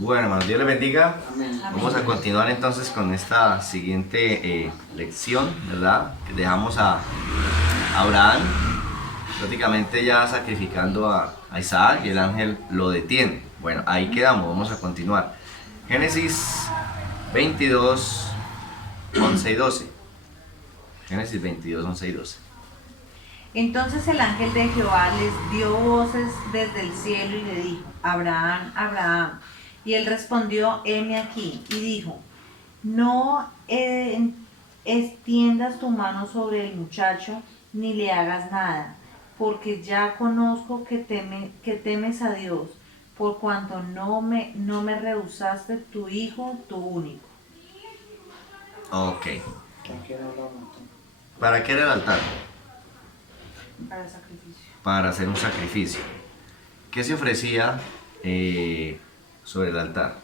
Bueno, hermanos, Dios les bendiga. Amén. Vamos a continuar entonces con esta siguiente lección, ¿verdad? Que dejamos a Abraham prácticamente ya sacrificando a Isaac y el ángel lo detiene. Bueno, ahí quedamos, vamos a continuar. Génesis 22, 11 y 12. Génesis 22, 11 y 12. Entonces el ángel de Jehová les dio voces desde el cielo y le dijo: Abraham, Abraham. Y él respondió: heme aquí. Y dijo: no extiendas tu mano sobre el muchacho, ni le hagas nada, porque ya conozco que temes a Dios, por cuanto no me rehusaste tu hijo, tu único. Ok. ¿Para qué era la moto? ¿Para qué era el altar? Para sacrificio. Para hacer un sacrificio. ¿Qué se ofrecía sobre el altar?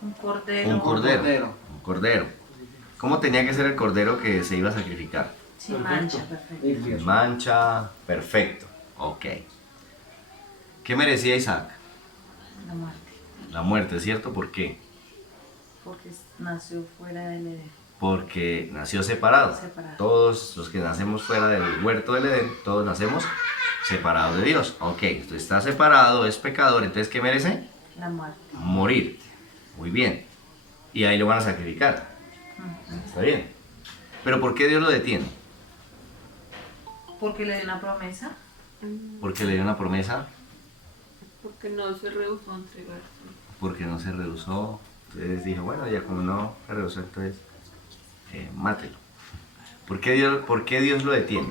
Un cordero. Un cordero. Cordero. Un cordero. ¿Cómo tenía que ser el cordero que se iba a sacrificar? Sin mancha, perfecto. Limpio. Mancha, perfecto. Ok. ¿Qué merecía Isaac? La muerte. La muerte, ¿cierto? ¿Por qué? Porque nació fuera del Edén. Porque nació separado. Separado. Todos los que nacemos fuera del huerto del Edén, todos nacemos separados de Dios. Ok, entonces está separado, es pecador, entonces ¿qué merece? La muerte. Morir. Muy bien. Y ahí lo van a sacrificar. Está bien. Pero ¿por qué Dios lo detiene? Porque le dio una promesa. Porque le dio una promesa, Porque no se rehusó a entregarse. porque no se rehusó. Entonces dijo, bueno, ya como no se rehusó, entonces mátelo. ¿Por qué Dios lo detiene?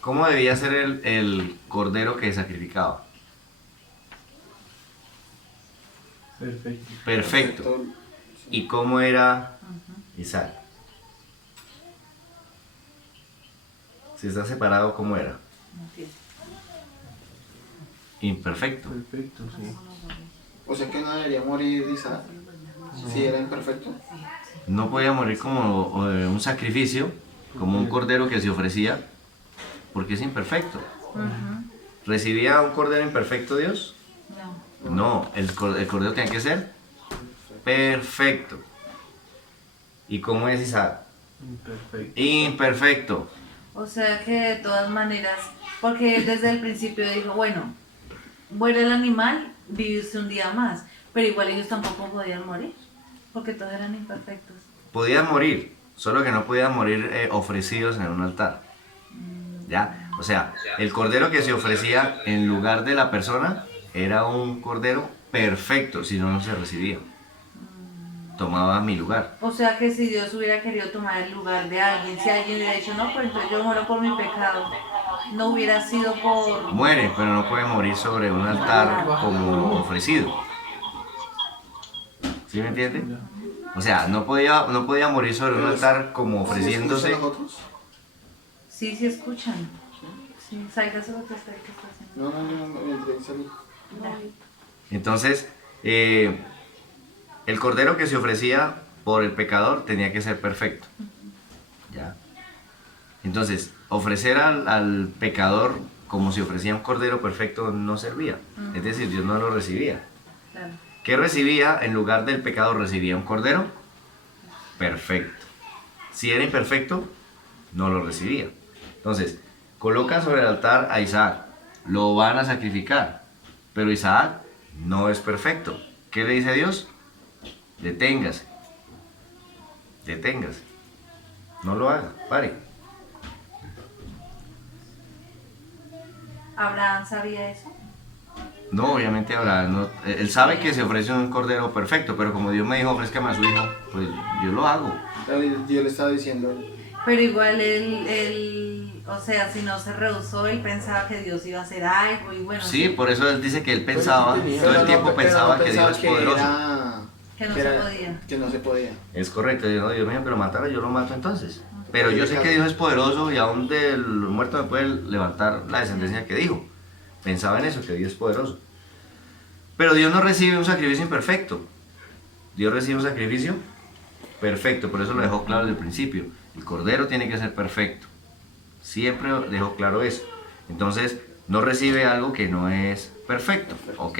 ¿Cómo debía ser el cordero que sacrificaba? Perfecto. Perfecto. ¿Y cómo era Isaac? Si está separado, ¿cómo era? No tiene. Imperfecto. Perfecto, sí. O sea que no debería morir Isaac. Si era imperfecto. No podía morir como un sacrificio, como un cordero que se ofrecía, porque es imperfecto. ¿Recibía un cordero imperfecto Dios? No. No, el cordero tiene que ser perfecto. ¿Y cómo es Isaac? Perfecto. Imperfecto. O sea que de todas maneras, porque él desde el principio dijo, bueno, muere el animal, vivirse un día más, pero igual ellos tampoco podían morir, porque todos eran imperfectos. Podían morir, solo que no podían morir ofrecidos en un altar. ¿Ya? O sea, el cordero que se ofrecía en lugar de la persona era un cordero perfecto, si no, no se recibía. Tomaba mi lugar. O sea que si Dios hubiera querido tomar el lugar de alguien, si alguien hubiera dicho, no, pues entonces yo muero por mi pecado, no hubiera sido por... Muere, pero no puede morir sobre un altar como ofrecido. ¿Sí me entiende? O sea, no podía morir sobre un altar como ofreciéndose. ¿Sí escuchan los otros? Sí escuchan. Sí, salgas lo que está haciendo. No, entré y salí. Entonces, el cordero que se ofrecía por el pecador tenía que ser perfecto. ¿Ya? Entonces, ofrecer al pecador como si ofrecía un cordero perfecto no servía. Es decir, Dios no lo recibía. Claro. ¿Qué recibía en lugar del pecado? Recibía un cordero perfecto. Si era imperfecto, no lo recibía. Entonces, colocan sobre el altar a Isaac, lo van a sacrificar, pero Isaac no es perfecto. ¿Qué le dice Dios? Deténgase. Deténgase. No lo haga, pare. ¿Abraham sabía eso? No, obviamente Abraham no, él sabe que se ofrece un cordero perfecto, pero como Dios me dijo, ofrézcame a su hijo, pues yo lo hago. Dios le estaba diciendo. Pero igual él, o sea, si no se rehusó, él pensaba que Dios iba a hacer algo y bueno, Sí, por eso él dice que él pensaba, tenía- todo el Pero tiempo no, pero pensaba no que Dios es pensaba poderoso. que no que se era- podía. Que no se podía. Es correcto, Dios me dijo que lo matara, yo lo mato entonces. Pero yo sé que Dios es poderoso y aún del muerto me puede levantar la descendencia que dijo. Pensaba en eso, que Dios es poderoso. Pero Dios no recibe un sacrificio imperfecto. Dios recibe un sacrificio perfecto, por eso lo dejó claro desde el principio. El cordero tiene que ser perfecto. Siempre dejó claro eso. Entonces, no recibe algo que no es perfecto, ¿ok?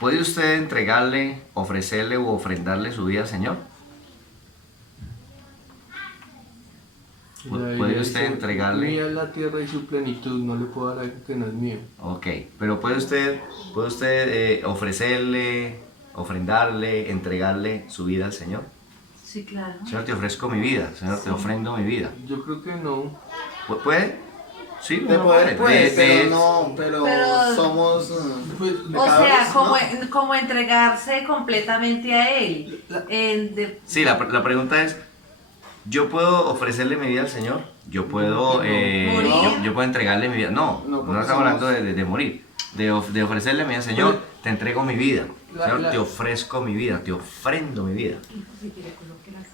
¿Puede usted entregarle, ofrecerle u ofrendarle su vida al Señor? ¿Puede usted entregarle? Mía es la tierra y su plenitud, no le puedo dar algo que no es mío. Ok, pero ¿puede usted ofrecerle, ofrendarle, entregarle su vida al Señor? Sí, claro. Señor, te ofrezco mi vida, Señor, te ofrendo mi vida. Yo creo que no. ¿Puede? Sí, De uno poder, puede. pues, De- Pero- somos Pues, O sea, pecadores, ¿no? como entregarse completamente a Él. Sí, la pregunta es, ¿yo puedo ofrecerle mi vida al Señor? ¿Yo puedo, ¿Morir? yo puedo entregarle mi vida? No, No, no, porque estamos hablando somos- de morir. De ofrecerle mi vida al Señor, te entrego mi vida. Señor, te ofrezco mi vida, te ofrendo mi vida.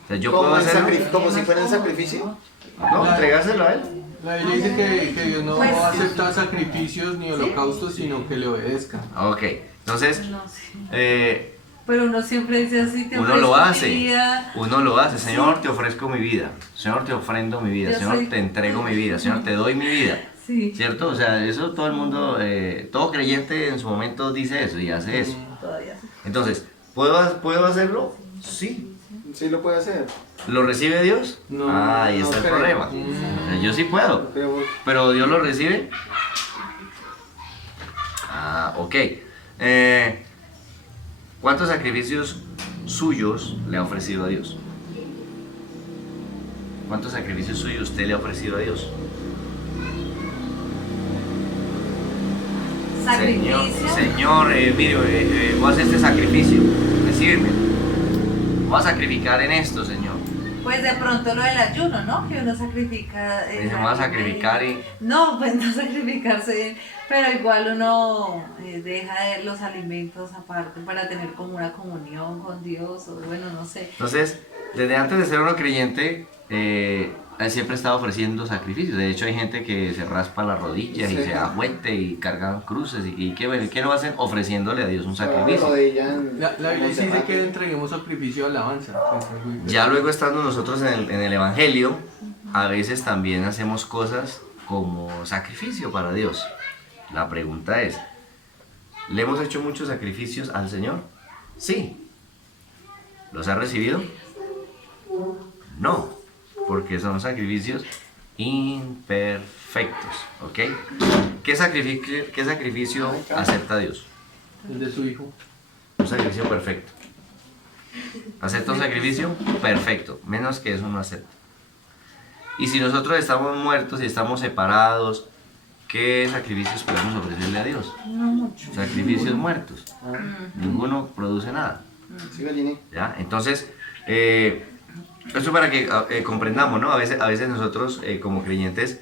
O sea, yo puedo Como, hacerlo. como si fuera el sacrificio. No, entregárselo a Él. La Biblia dice que Dios no Pues- acepta sacrificios ni holocaustos, sino que le obedezcan. Ok, entonces, No sé. Pero uno siempre dice así, te uno lo ofrezco mi hace. vida. Uno lo hace. Señor, te ofrezco mi vida. Señor, te ofrendo mi vida. Yo Señor, soy- te entrego mi vida. Señor, te doy mi vida. Sí, ¿Cierto? O sea, eso todo el mundo, todo creyente en su momento dice eso y hace eso. todavía sí. Entonces, ¿puedo hacerlo? Sí. Sí lo puede hacer. ¿Lo recibe Dios? No, Ahí no está el creo. problema. O sea, yo sí puedo, Pero pero Dios lo recibe. Ok. ¿Cuántos sacrificios suyos le ha ofrecido a Dios? ¿Cuántos sacrificios suyos usted le ha ofrecido a Dios? Sacrificio. Señor, mire, voy a hacer este sacrificio. Recíbeme. Voy a sacrificar en esto, Señor. Pues de pronto lo del ayuno, ¿no? Que uno sacrifica. Dice, me voy a sacrificar y... No, pues no sacrificarse, pero igual uno deja los alimentos aparte para tener como una comunión con Dios, o bueno, no sé. Entonces, desde antes de ser uno creyente, él siempre estaba ofreciendo sacrificios. De hecho, hay gente que se raspa las rodillas y Sí. se ajuete y cargan cruces. ¿Y qué lo hacen? Ofreciéndole a Dios un sacrificio. La Biblia dice que entreguemos sacrificio de alabanza. que es algo diferente. Ya luego estando nosotros en el Evangelio, a veces también hacemos cosas como sacrificio para Dios. La pregunta es, ¿le hemos hecho muchos sacrificios al Señor? Sí. ¿Los ha recibido? No, porque son sacrificios imperfectos, ¿ok? ¿Qué sacrificio acepta Dios? El de su hijo. Un sacrificio perfecto. ¿Acepta un sacrificio? Perfecto. Menos que eso no acepta. Y si nosotros estamos muertos y estamos separados, ¿qué sacrificios podemos ofrecerle a Dios? No mucho. Sacrificios muertos. Ninguno produce nada. Sí, Gallini. ¿Ya? Entonces, esto para que comprendamos, ¿no? A veces nosotros como creyentes,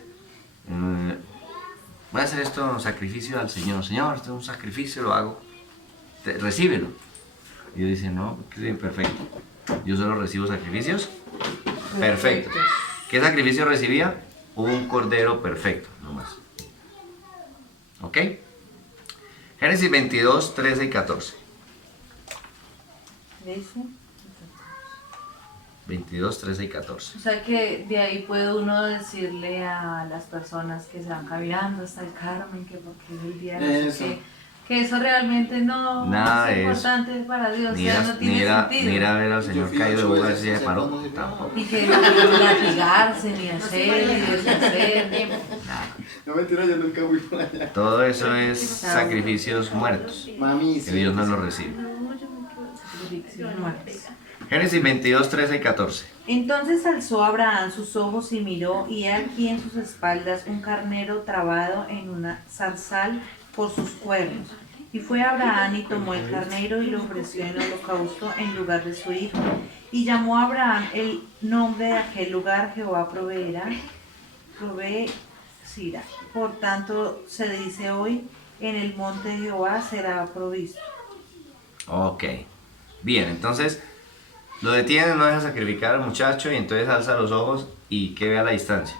voy a hacer esto sacrificio al Señor. Señor, esto es un sacrificio, lo hago. Recíbelo. Y Dios dice, no, que es imperfecto. Yo solo recibo sacrificios perfectos. ¿Qué sacrificio recibía? Un cordero perfecto, no más. ¿Ok? Génesis 22, 13 y 14. ¿Dice? 22, 13 y 14. O sea que de ahí puede uno decirle a las personas que se van caminando hasta el Carmen, que porque es el día de no sé Eso. qué, que eso realmente no Nada es de eso. importante para Dios, Ni o sea, ir no a, tiene ni ir a- sentido. ni ir a ver al Señor Yo fui caído de 8 boca veces, y se sé paró. cuándo se paró. Tampoco. Y que ni latigarse, ni hacer, ni deshacer. No, mentira, yo nunca fui por allá. Todo eso es sacrificios muertos. Mami, Que Dios no los recibe. Muertos. Génesis 22, 13 y 14. Entonces alzó Abraham sus ojos y miró, y he aquí en sus espaldas un carnero trabado en una zarzal por sus cuernos. Y fue Abraham y tomó el carnero y lo ofreció en holocausto en lugar de su hijo. Y llamó a Abraham el nombre de aquel lugar, Jehová proveerá, proveerá. Por tanto se dice hoy, en el monte de Jehová será provisto. Ok. Bien, entonces lo detienen, no deja sacrificar al muchacho y entonces alza los ojos y ¿qué ve a la distancia?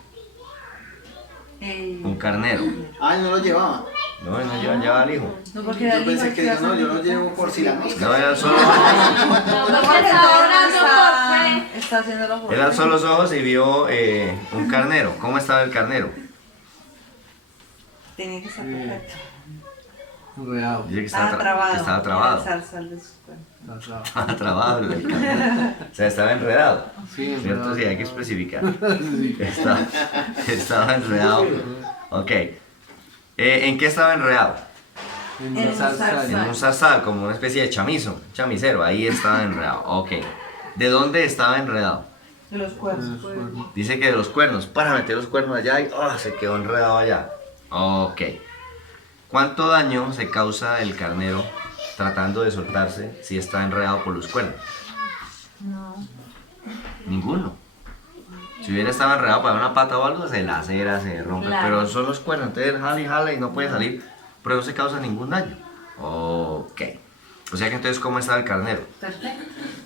Un carnero. Ah, él no lo llevaba. No, no lleva al hijo. No, porque era Yo el hijo pensé el que iba dijo, a no, yo lo sacrificar. llevo por si la mosca. No, él alzó los No, No, porque está orando por fe. está haciendo los Él alzó los ojos y vio un carnero. ¿Cómo estaba el carnero? Tenía que estar Sí. perfecto. Enredado. Dice que Estaba trabado. que estaba trabado. Era el zarzal de sus cuernos. Está Estaba trabado el carnero. O sea, estaba enredado. Sí, ¿Cierto? enredado. Sí, hay que especificar. Sí. Estaba enredado. Ok. ¿En qué estaba enredado? En En la un salsa. zarzal. En un zarzal, como una especie de chamizo, chamisero. Ahí estaba enredado. Ok. ¿De dónde estaba enredado? De los cuernos. Dice que de los cuernos. Para meter los cuernos allá y se quedó enredado allá. Ok. ¿Cuánto daño se causa el carnero tratando de soltarse si está enredado por los cuernos? No. Ninguno. Si hubiera estado enredado para una pata o algo, se lacera, se rompe. Claro. Pero son los cuernos, entonces jala y jala y no puede salir. Pero no se causa ningún daño. Ok. O sea que entonces, ¿cómo estaba el carnero? Perfecto.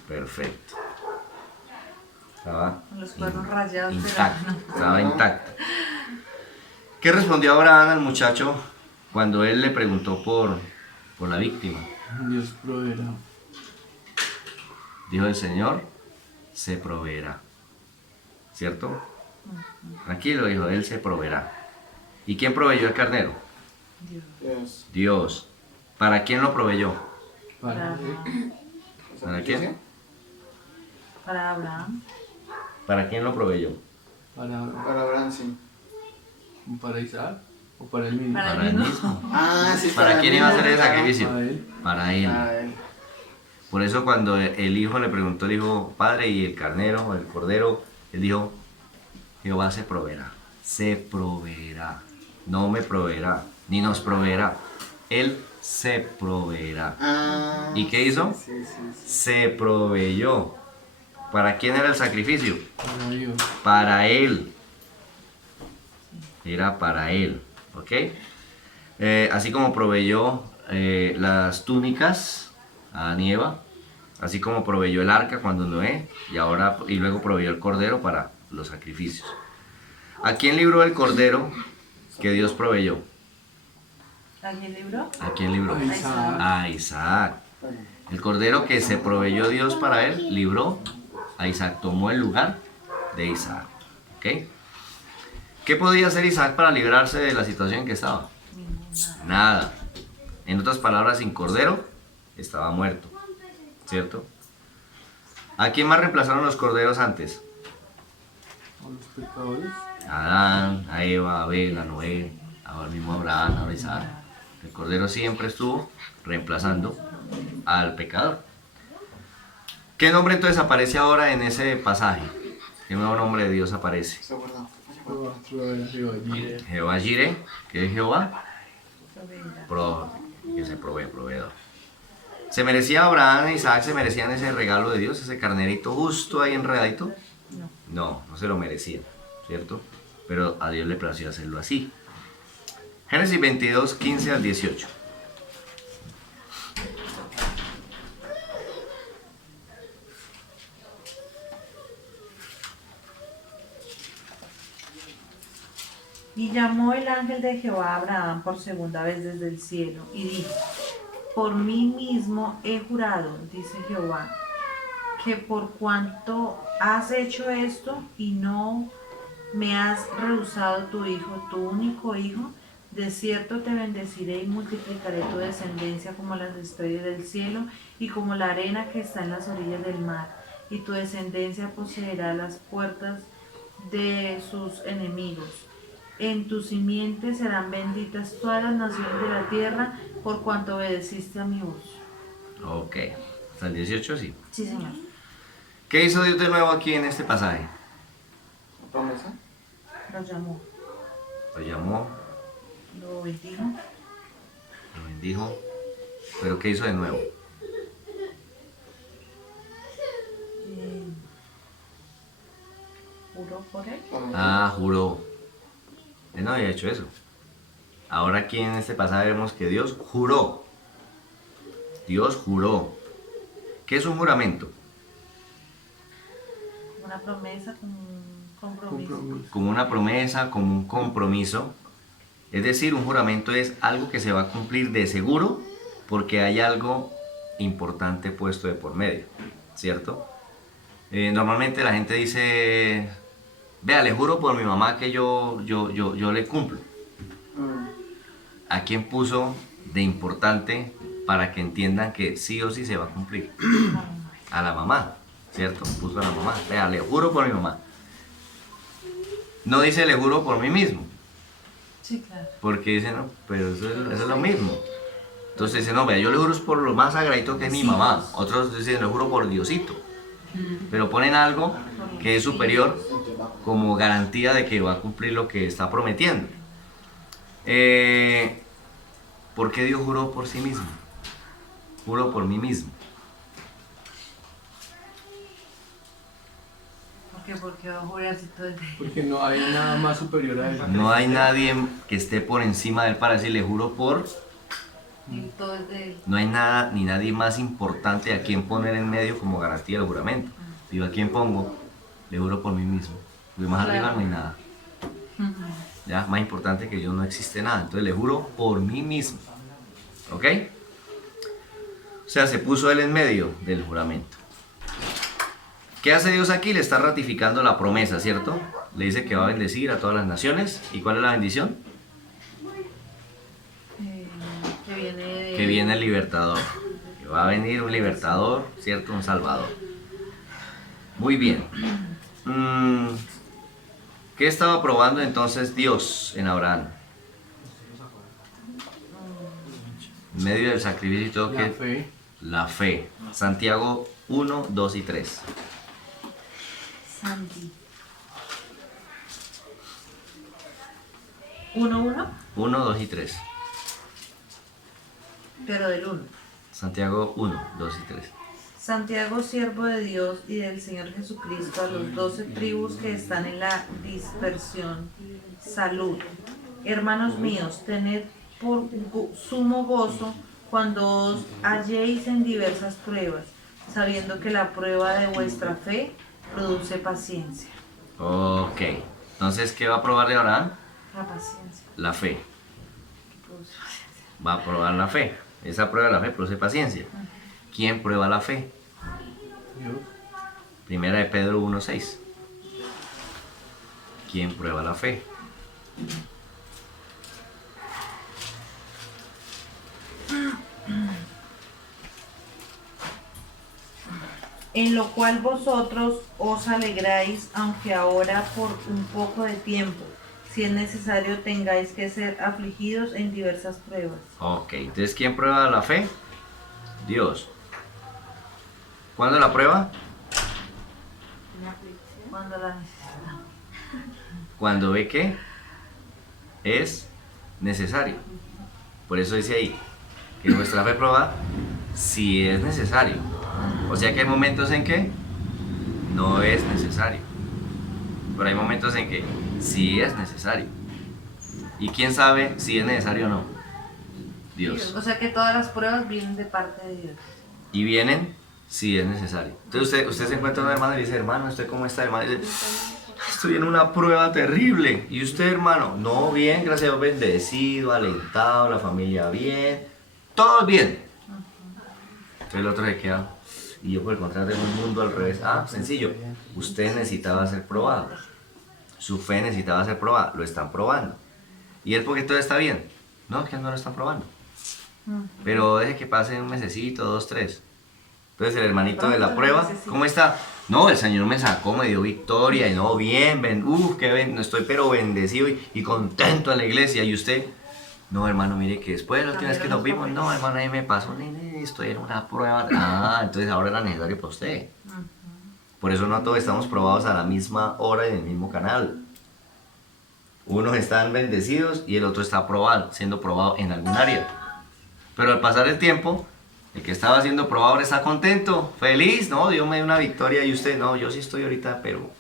Perfecto. Estaba Con los cuernos rayados. intacto. Pero Estaba intacto. ¿Qué respondió Abraham al muchacho cuando él le preguntó por la víctima? Dios proveerá. Dijo el Señor, se proveerá. ¿Cierto? Tranquilo, dijo, Él se proveerá. ¿Y quién proveyó el carnero? Dios. Dios. ¿Para quién lo proveyó? Para, ¿Para quién? Para Abraham. ¿Para quién lo proveyó? para, Para Abraham, sí. para Isaac o para él mismo. Para Para él él mismo. Ah, sí. ¿Para quién iba a hacer el sacrificio? Para él. Para él. Para él. Por eso cuando el hijo le preguntó, el hijo, padre, y el carnero, el cordero, él dijo, Jehová se proveerá. Se proveerá. No me proveerá, ni nos proveerá. Él se proveerá. Ah. ¿Y qué hizo? Sí, sí, sí. Se proveyó. ¿Para quién era el sacrificio? Para Dios. Para él. Era para él. ¿Ok? Así como proveyó las túnicas a Adán y Eva, así como proveyó el arca cuando Noé, y luego proveyó el cordero para los sacrificios. ¿A quién libró el cordero que Dios proveyó? ¿A quién libró? ¿A quién libró? A Isaac. A Isaac. El cordero que se proveyó Dios para él, libró a Isaac, tomó el lugar de Isaac. ¿Ok? ¿Qué podía hacer Isaac para librarse de la situación en que estaba? Nada. En otras palabras, sin cordero, estaba muerto. ¿Cierto? ¿A quién más reemplazaron los corderos antes? A los pecadores. A Adán, a Eva, a Abel, a Noé, al mismo Abraham, a Isaac. El cordero siempre estuvo reemplazando al pecador. ¿Qué nombre entonces aparece ahora en ese pasaje? ¿Qué nuevo nombre de Dios aparece? Se guardó. Jehová proveerá, Jehová Jireh. Jehová Jireh, que es Jehová, que se provee, proveedor. ¿Se merecía Abraham e Isaac, se merecían ese regalo de Dios, ese carnerito justo ahí enredadito? No, no se lo merecían, ¿cierto? Pero a Dios le plació hacerlo así. Génesis 22, 15 al 18. Y llamó el ángel de Jehová a Abraham por segunda vez desde el cielo y dijo, por mí mismo he jurado, dice Jehová, que por cuanto has hecho esto y no me has rehusado tu hijo, tu único hijo, de cierto te bendeciré y multiplicaré tu descendencia como las estrellas del cielo y como la arena que está en las orillas del mar, y tu descendencia poseerá las puertas de sus enemigos. En tu simiente serán benditas todas las naciones de la tierra por cuanto obedeciste a mi voz. Ok, hasta el 18 sí. Sí, Señor. ¿Qué hizo Dios de nuevo aquí en este pasaje? ¿La promesa? Lo llamó, Lo llamó, lo bendijo, lo bendijo, pero ¿qué hizo de nuevo? juró por él. Juró. Él no había hecho eso. Ahora aquí en este pasaje vemos que Dios juró. Dios juró. ¿Qué es un juramento? Una promesa con un compromiso. Como una promesa, como un compromiso. Es decir, un juramento es algo que se va a cumplir de seguro porque hay algo importante puesto de por medio, ¿cierto? Normalmente la gente dice, vea, le juro por mi mamá que yo le cumplo. ¿A quién puso de importante para que entiendan que sí o sí se va a cumplir? A la mamá, ¿cierto? Puso a la mamá. Vea, le juro por mi mamá. No dice le juro por mí mismo. Sí, claro. Porque dice, no, pero eso es lo mismo. Entonces dice, no, vea, yo le juro por lo más sagradito que es mi Sí. mamá. Otros dicen, le juro por Diosito. Pero ponen algo que es superior como garantía de que va a cumplir lo que está prometiendo. ¿Por qué Dios juró por sí mismo? Juro por mí mismo. Porque va a jurar si todo es de él. Porque no hay nada más superior a él. No hay nadie que esté por encima de él para decirle juro por. Y todo es de él. No hay nada ni nadie más importante a quien poner en medio como garantía del juramento. Digo, ¿a quién pongo? Le juro por mí mismo. Porque más arriba no hay nada. Ya, más importante que yo no existe nada. Entonces le juro por mí mismo. ¿Ok? O sea, se puso él en medio del juramento. ¿Qué hace Dios aquí? Le está ratificando la promesa, ¿cierto? Le dice que va a bendecir a todas las naciones. ¿Y cuál es la bendición? Que viene de... Que viene el libertador. Que va a venir un libertador, ¿cierto? Un salvador. Muy bien. ¿Qué estaba probando entonces Dios en Abraham? En medio del sacrificio y todo, La ¿qué? fe. La fe. Santiago 1, 2 y 3. Santi. 1-1, 1, 2 y 3. pero del 1. Santiago 1, 2 y 3. Santiago, siervo de Dios y del Señor Jesucristo, a los 12 tribus que están en la dispersión, salud. Hermanos míos, tened por sumo gozo cuando os halléis en diversas pruebas, sabiendo que la prueba de vuestra fe produce paciencia. Ok. Entonces, ¿qué va a probar de Abraham? La paciencia. La fe. Produce paciencia. Va a probar la fe. Esa prueba de la fe produce paciencia. ¿Quién prueba la fe? Dios. Primera de Pedro 1, 6. ¿Quién prueba la fe? En lo cual vosotros os alegráis, aunque ahora por un poco de tiempo, si es necesario, tengáis que ser afligidos en diversas pruebas. Ok, entonces ¿quién prueba la fe? Dios. ¿Cuándo la prueba? Cuando la necesitamos. Cuando ve que es necesario. Por eso dice ahí que nuestra fe prueba si es necesario. O sea que hay momentos en que no es necesario. Pero hay momentos en que sí es necesario. ¿Y quién sabe si es necesario o no? Dios. O sea que todas las pruebas vienen de parte de Dios. Y vienen si es necesario. Entonces usted se encuentra con un hermano y dice, hermano, ¿usted cómo está, hermano? Y dice, estoy en una prueba terrible. ¿Y usted, hermano? No, bien, gracias a Dios, bendecido, alentado, la familia bien, todo bien. Entonces el otro se queda, y yo por el contrario tengo un mundo al revés. Ah, sencillo, usted necesitaba ser probado. Su fe necesitaba ser probada, lo están probando. ¿Y él por qué todo está bien? No, es que no lo están probando. Pero deje que pase un mesecito, 2, 3. Entonces el hermanito de la prueba, ¿cómo está? No, el Señor me sacó, me dio victoria, y no, bien, no estoy pero bendecido y contento en la iglesia. ¿Y usted? No, hermano, mire que después la última vez que nos vimos, no, hermano, ahí me pasó, estoy en una prueba. Ah, entonces ahora era necesario para usted. Por eso no todos estamos probados a la misma hora y en el mismo canal. Unos están bendecidos y el otro está probado, siendo probado en algún área. Pero al pasar el tiempo, el que estaba siendo probado ahora está contento, feliz, ¿no? Dios me dio una victoria y usted, no, yo sí estoy ahorita, pero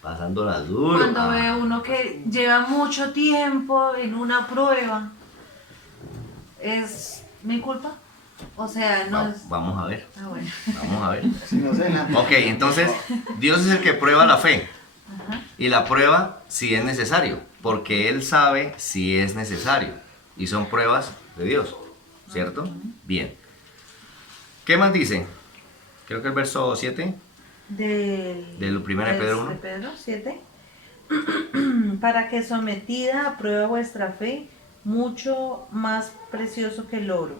pasándola duro. Cuando ve uno que lleva mucho tiempo en una prueba, ¿es mi culpa? O sea, no es... Vamos a ver, Ah, bueno. vamos a ver. Si no se adelanta. Ok, entonces, Dios es el que prueba la fe. Y la prueba si es necesario, porque Él sabe si es necesario. Y son pruebas de Dios, ¿cierto? Bien. ¿Qué más dice? Creo que el verso 7 del 1 de Pedro 1. De Pedro 7. Para que sometida a prueba vuestra fe, mucho más precioso que el oro,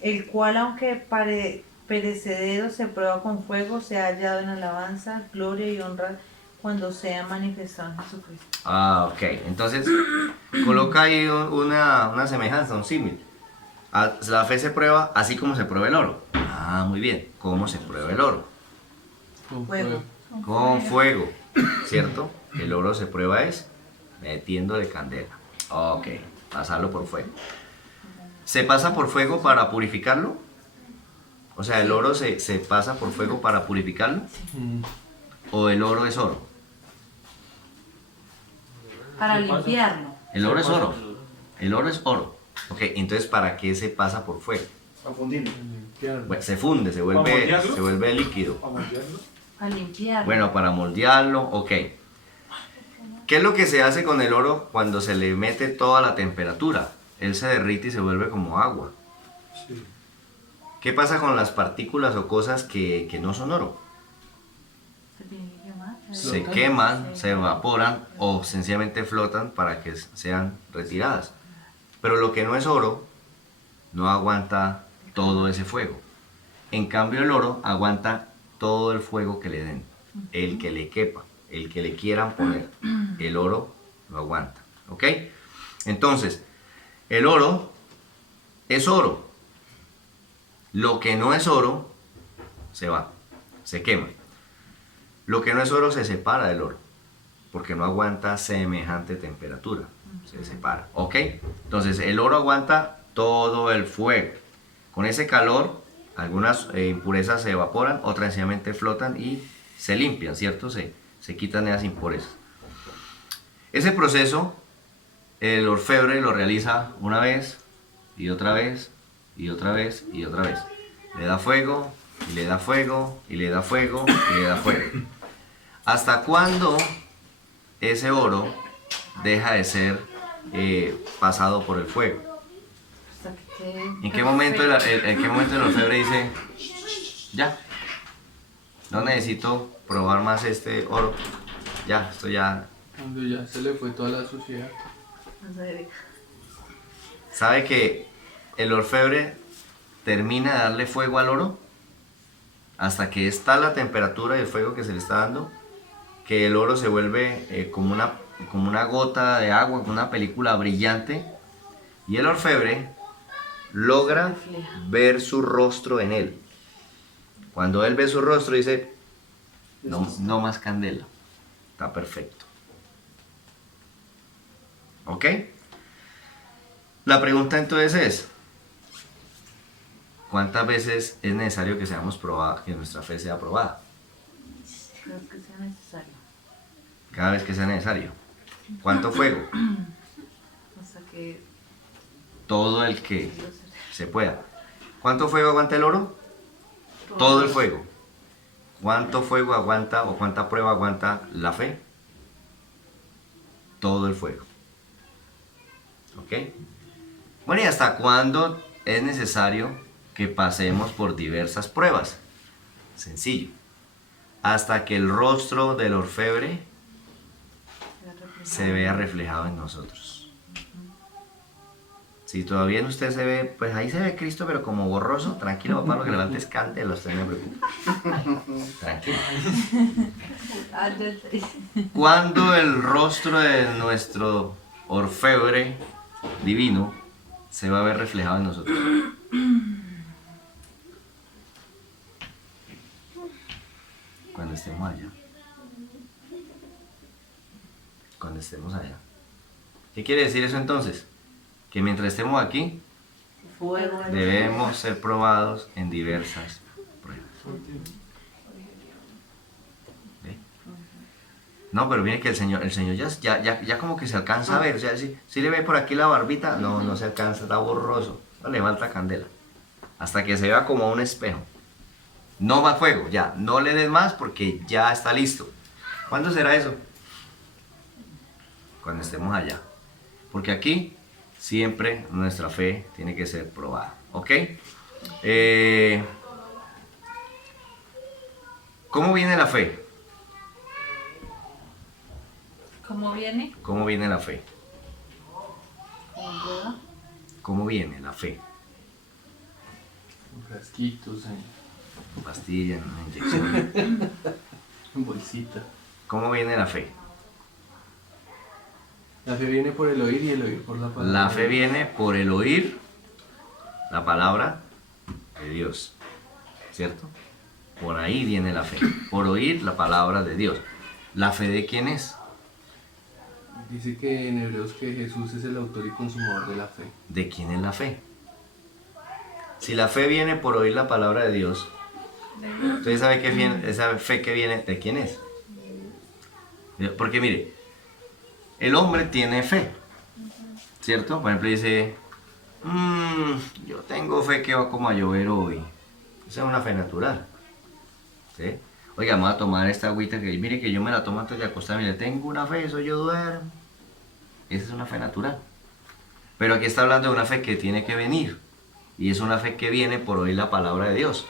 el cual aunque perecedero se prueba con fuego, se ha hallado en alabanza, gloria y honra cuando sea manifestado en Jesucristo. Ah, ok. Entonces, coloca ahí una semejanza, un símil. La fe se prueba así como se prueba el oro. Ah, muy bien. ¿Cómo se prueba el oro? Con Fuego. Con fuego, ¿cierto? El oro se prueba es metiéndole candela. Ok, pasarlo por fuego. ¿Se pasa por fuego para purificarlo? O sea, ¿el oro se pasa por fuego para purificarlo? Mm. ¿O el oro es oro? Para limpiarlo. El oro es oro. El oro es oro. Ok, entonces ¿para qué se pasa por fuego? A fundirlo. Limpiarlo. Bueno, se funde, se ¿Para moldearlo? vuelve líquido. ¿Para moldearlo? Para limpiarlo. Bueno, para moldearlo, ok. ¿Qué es lo que se hace con el oro cuando se le mete toda la temperatura? Él se derrite y se vuelve como agua. Sí. ¿Qué pasa con las partículas o cosas que no son oro? Se tiene que quemar. Se queman, se evaporan o sencillamente flotan para que sean retiradas. Pero lo que no es oro no aguanta todo ese fuego. En cambio el oro aguanta todo el fuego que le den, el que le quepa, el que le quieran poner. El oro lo aguanta, ¿ok? Entonces, el oro es oro. Lo que no es oro se va, se quema. Lo que no es oro se separa del oro, porque no aguanta semejante temperatura. Se separa, ¿ok? Entonces, el oro aguanta todo el fuego. Con ese calor, algunas impurezas se evaporan, otras sencillamente flotan y se limpian, ¿cierto? Se quitan esas impurezas. Ese proceso, el orfebre lo realiza una vez, y otra vez, y otra vez, y otra vez. Le da fuego, y le da fuego, y le da fuego, y le da fuego. ¿Hasta cuándo ese oro deja de ser pasado por el fuego? Hasta que quede ¿En qué momento el orfebre dice, ya, no necesito probar más este oro, ya, esto ya... Cuando ya se le fue toda la suciedad. perfecto? ¿Sabe que el orfebre termina de darle fuego al oro? Hasta que está la temperatura del fuego que se le está dando, que el oro se vuelve como una gota de agua, como una película brillante, y el orfebre logra ver su rostro en él. Cuando él ve su rostro dice, no más candela, está perfecto. ¿Ok? La pregunta entonces es, ¿cuántas veces es necesario que seamos probados, que nuestra fe sea probada? Creo que sea necesario. Cada vez que sea necesario. ¿Cuánto fuego? Hasta que Todo el que se pueda. ¿Cuánto fuego aguanta el oro? Todo el fuego. ¿Cuánto fuego aguanta o cuánta prueba aguanta la fe? Todo el fuego. ¿Ok? Bueno, ¿y hasta cuándo es necesario que pasemos por diversas pruebas? Sencillo. Hasta que el rostro del orfebre se vea reflejado en nosotros. Si todavía en usted se ve, pues ahí se ve Cristo, pero como borroso, tranquilo, papá, lo que levante es candela, usted no me preocupe. Tranquilo. Cuando el rostro de nuestro orfebre divino se va a ver reflejado en nosotros. Cuando estemos allá. Cuando estemos allá. ¿Qué quiere decir eso entonces? Que mientras estemos aquí, fuego. debemos ser probados en diversas pruebas. ¿Ve? No, pero viene que el Señor ya como que se alcanza a ver. O sea, si le ve por aquí la barbita, no se alcanza, está borroso. No le falta candela. Hasta que se vea como un espejo. No más fuego, ya. No le des más porque ya está listo. ¿Cuándo será eso? Cuando estemos allá. Porque aquí siempre nuestra fe tiene que ser probada. ¿Ok? ¿Cómo viene la fe? ¿Cómo viene? ¿Cómo viene la fe? prueba? ¿Cómo viene la fe? En frasquitos, en Pastilla, en una inyección. bolsita. ¿Cómo viene la fe? La fe viene por el oír y el oír por la palabra. La fe viene por el oír la palabra de Dios, ¿cierto? Por ahí viene la fe, por oír la palabra de Dios. ¿La fe de quién es? Dice que en Hebreos que Jesús es el autor y consumador de la fe. ¿De quién es la fe? Si la fe viene por oír la palabra de Dios, ¿usted sabe que esa fe que viene de quién es? Porque mire, el hombre tiene fe, ¿cierto? Por ejemplo dice, yo tengo fe que va como a llover hoy. Esa es una fe natural, ¿sí? Oiga, vamos a tomar esta agüita que mire que yo me la tomo antes de acostarme, le tengo una fe, eso yo duermo. Esa es una fe natural. Pero aquí está hablando de una fe que tiene que venir. Y es una fe que viene por oír la palabra de Dios.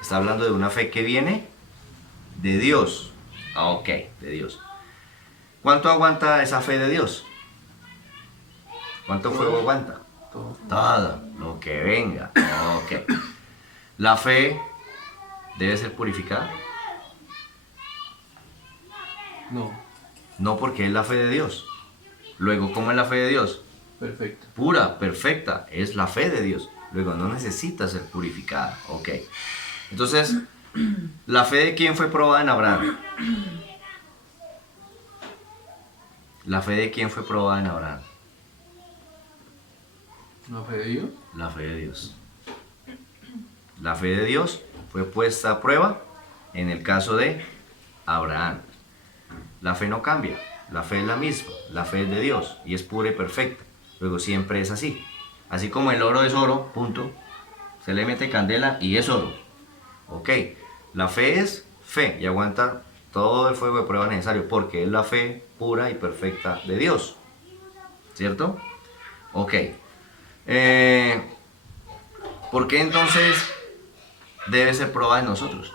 Está hablando de una fe que viene de Dios. Ah, ok, de Dios. ¿Cuánto aguanta esa fe de Dios? ¿Cuánto fuego aguanta? Todo. Todo, lo que venga. Ok. La fe debe ser purificada. No, No, porque es la fe de Dios. Luego, ¿cómo es la fe de Dios? perfecto. Pura, perfecta, es la fe de Dios. Luego, no necesita ser purificada. Ok. Entonces, ¿la fe de quién fue probada en Abraham? ¿La fe de quién fue probada en Abraham? ¿La fe de Dios? La fe de Dios. La fe de Dios fue puesta a prueba en el caso de Abraham. La fe no cambia, la fe es la misma, la fe es de Dios y es pura y perfecta. Luego siempre es así. Así como el oro es oro, punto. Se le mete candela y es oro. Ok, la fe es fe y aguanta todo el fuego de prueba necesario porque es la fe pura y perfecta de Dios. ¿Cierto? Ok. ¿Por qué entonces debe ser probada en nosotros?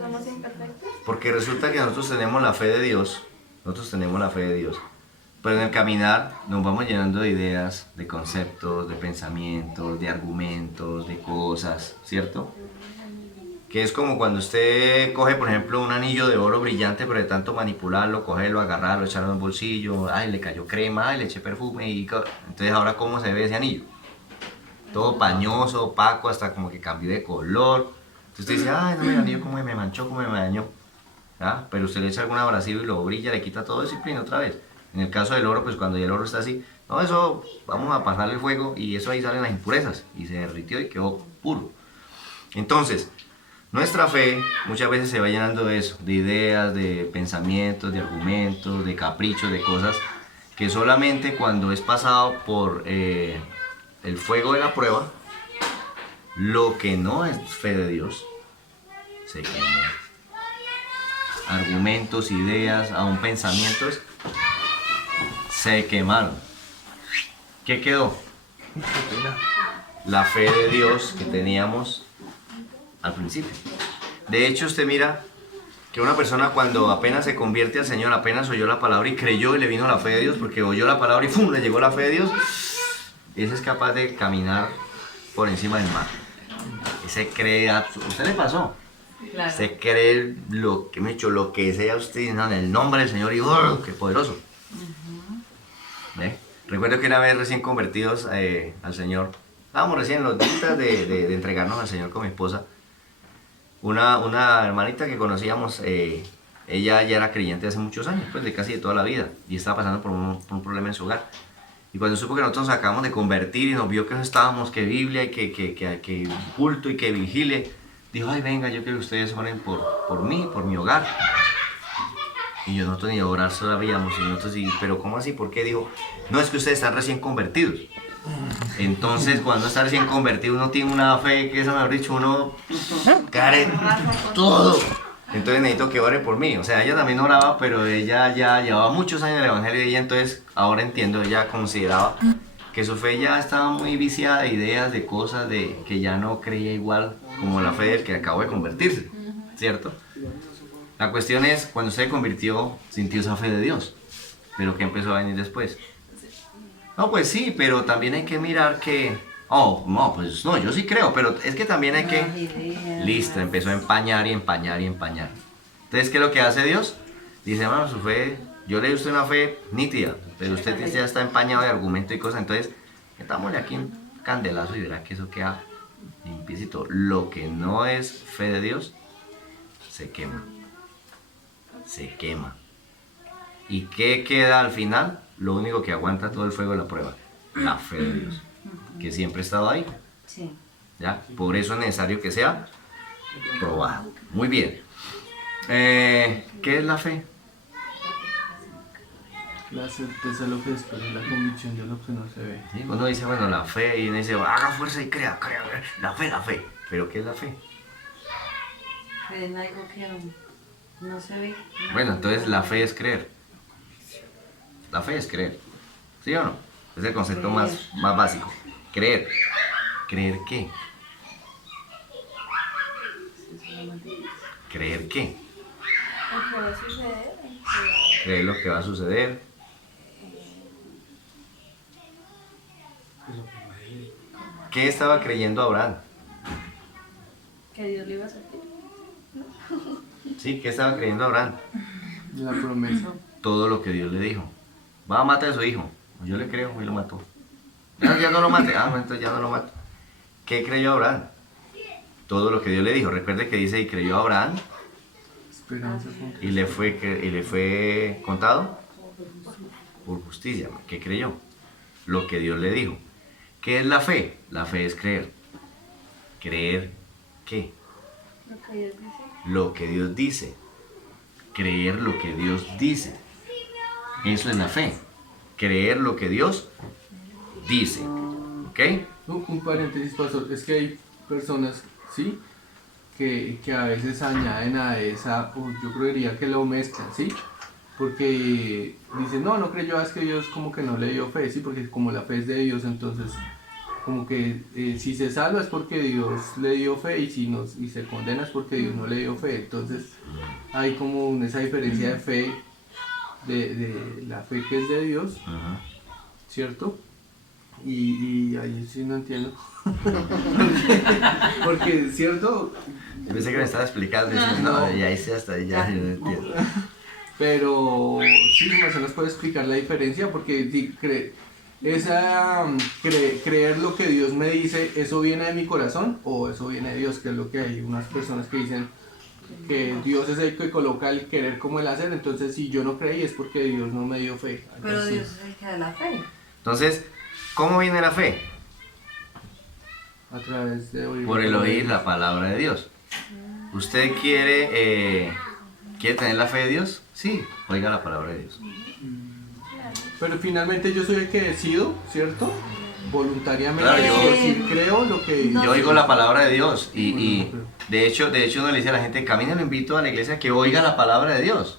Somos imperfectos. Porque resulta que nosotros tenemos la fe de Dios, pero en el caminar nos vamos llenando de ideas, de conceptos, de pensamientos, de argumentos, de cosas, ¿cierto? Que es como cuando usted coge, por ejemplo, un anillo de oro brillante, pero de tanto manipularlo, cogerlo, agarrarlo, echarlo en un bolsillo, ay, le cayó crema, ay, le eché perfume, entonces ahora ¿cómo se ve ese anillo? Todo pañoso, opaco, hasta como que cambió de color. Entonces usted dice, ay, no, el anillo como me manchó, como me dañó. ¿Ah? Pero usted le echa algún abrasivo y lo brilla, le quita todo disciplina otra vez. En el caso del oro, pues cuando ya el oro está así, no, eso vamos a pasarle el fuego y eso ahí salen las impurezas y se derritió y quedó puro. Entonces, nuestra fe muchas veces se va llenando de eso, de ideas, de pensamientos, de argumentos, de caprichos, de cosas que solamente cuando es pasado por el fuego de la prueba, lo que no es fe de Dios se quema. Argumentos, ideas, aún pensamientos se quemaron. ¿Qué quedó? La fe de Dios que teníamos al principio. De hecho, usted mira que una persona cuando apenas se convierte al Señor, apenas oyó la palabra y creyó y le vino la fe de Dios, porque oyó la palabra y ¡pum!, le llegó la fe de Dios, ese es capaz de caminar por encima del mar. Ese cree, ¿a usted le pasó? Claro. Se cree lo que me hecho, lo que sea usted, no, en el nombre del Señor y ¡oh, qué poderoso! ¿Ve? Recuerdo que una vez recién convertidos al Señor, estábamos recién en los días de entregarnos al Señor con mi esposa. Una hermanita que conocíamos, ella ya era creyente hace muchos años, pues de casi de toda la vida, y estaba pasando por un problema en su hogar. Y cuando supo que nosotros nos acabamos de convertir y nos vio que no estábamos, que Biblia y que culto y que vigilia, dijo, ay, venga, yo quiero que ustedes oren por mí, por mi hogar. Y nosotros ni orar sabíamos, y nosotros, pero ¿cómo así? ¿Por qué? Dijo, no, es que ustedes están recién convertidos. Entonces, cuando está recién convertido, uno tiene una fe que, eso mejor dicho, uno care todo. Entonces necesito que ore por mí. O sea, ella también oraba, pero ella ya llevaba muchos años en el Evangelio y ella entonces, ahora entiendo, ella consideraba que su fe ya estaba muy viciada de ideas, de cosas, de que ya no creía igual como la fe del que acabó de convertirse, ¿cierto? La cuestión es, cuando usted se convirtió, sintió esa fe de Dios. Pero ¿qué empezó a venir después? No, pues sí, pero también hay que mirar que... Oh, no, pues no, yo sí creo, pero es que también hay que... Las ideas, Listo, empezó a empañar y empañar y empañar. Entonces, ¿qué es lo que hace Dios? Dice, hermano, su fe, yo le di a usted una fe nítida, pero usted ya está empañado de argumento y cosas, entonces, metámosle aquí un candelazo y verá que eso queda limpiecito. Lo que no es fe de Dios, se quema. Se quema. ¿Y qué queda al final? Lo único que aguanta todo el fuego de la prueba, la fe de Dios, que siempre ha estado ahí. Sí. ¿Ya? Por eso es necesario que sea probado. Muy bien. ¿Qué es la fe? La certeza de lo que espera, la convicción de lo que no se ve. ¿Sí? Uno dice, bueno, la fe, y uno dice, haga fuerza y crea, crea, la fe, la fe. ¿Pero qué es la fe? Creen en algo que no se ve. Bueno, entonces la fe es creer. La fe es creer. ¿Sí o no? Es el concepto más básico. Creer. ¿Creer qué? ¿Creer qué? Lo que va a suceder. Creer lo que va a suceder. ¿Qué estaba creyendo Abraham? Que Dios lo iba a hacer. ¿Sí? ¿Qué estaba creyendo Abraham? La promesa. Todo lo que Dios le dijo. Va a matar a su hijo. Yo le creo y lo mató. Ya no lo mate. Ah, bueno, entonces ya no lo mato. ¿Qué creyó Abraham? Todo lo que Dios le dijo. Recuerde que dice, y creyó Abraham Esperanza con y le fue contado por justicia. ¿Qué creyó? Lo que Dios le dijo. ¿Qué es la fe? La fe es creer. ¿Creer qué? Lo que Dios dice. Lo que Dios dice. Creer lo que Dios dice. Eso es la fe. Creer lo que Dios dice. ¿Ok? Un paréntesis, pastor, es que hay personas, ¿sí? Que a veces añaden a esa, o yo creería que lo mezclan, ¿sí? Porque dicen, no creyó, es que Dios como que no le dio fe, ¿sí? Porque como la fe es de Dios, entonces como que si se salva es porque Dios le dio fe y si se condena es porque Dios no le dio fe. Entonces hay como esa diferencia de fe, de la fe que es de Dios, ¿cierto? Y ahí sí no entiendo. porque, ¿cierto? Yo pensé que me estaba explicando. No, ya hice hasta ahí, ya no entiendo. Pero sí, se nos puede explicar la diferencia porque si creer lo que Dios me dice, ¿eso viene de mi corazón o eso viene de Dios? Que es lo que hay unas personas que dicen que Dios es el que coloca el querer como el hacer, entonces si yo no creí es porque Dios no me dio fe. Pero Así. Dios es el que da la fe. Entonces, ¿cómo viene la fe? A través de oír. Por el oír la palabra de Dios. ¿Usted quiere tener la fe de Dios? Sí, oiga la palabra de Dios. Pero finalmente yo soy el que decido, ¿cierto? Voluntariamente Claro, yo- decir, creo lo que... No. Yo oigo la palabra de Dios y Bueno, de hecho uno le dice a la gente, camina, lo invito a la iglesia que oiga la palabra de Dios.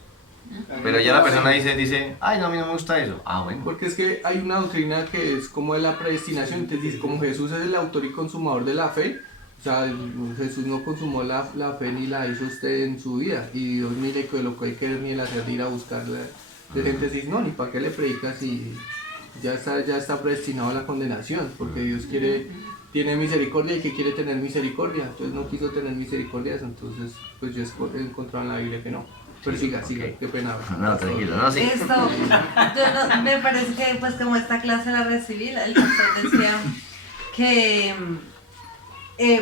Pero ya la persona dice, ay, no, a mí no me gusta eso. Ah, bueno. Porque es que hay una doctrina que es como de la predestinación, entonces dice, como Jesús es el autor y consumador de la fe, o sea, Jesús no consumó la fe ni la hizo usted en su vida, y Dios mire que lo que hay que querer ni el hacer de ir a buscarla. De gente dice, no, ni para qué le predicas si ya está predestinado a la condenación, porque Dios tiene misericordia y que quiere tener misericordia, entonces no quiso tener misericordia, entonces pues yo he encontrado en la Biblia que no. Pero siga, ok. qué pena. No, tranquilo, no, sí. Esto, me parece que pues como esta clase la recibí, el pastor decía que,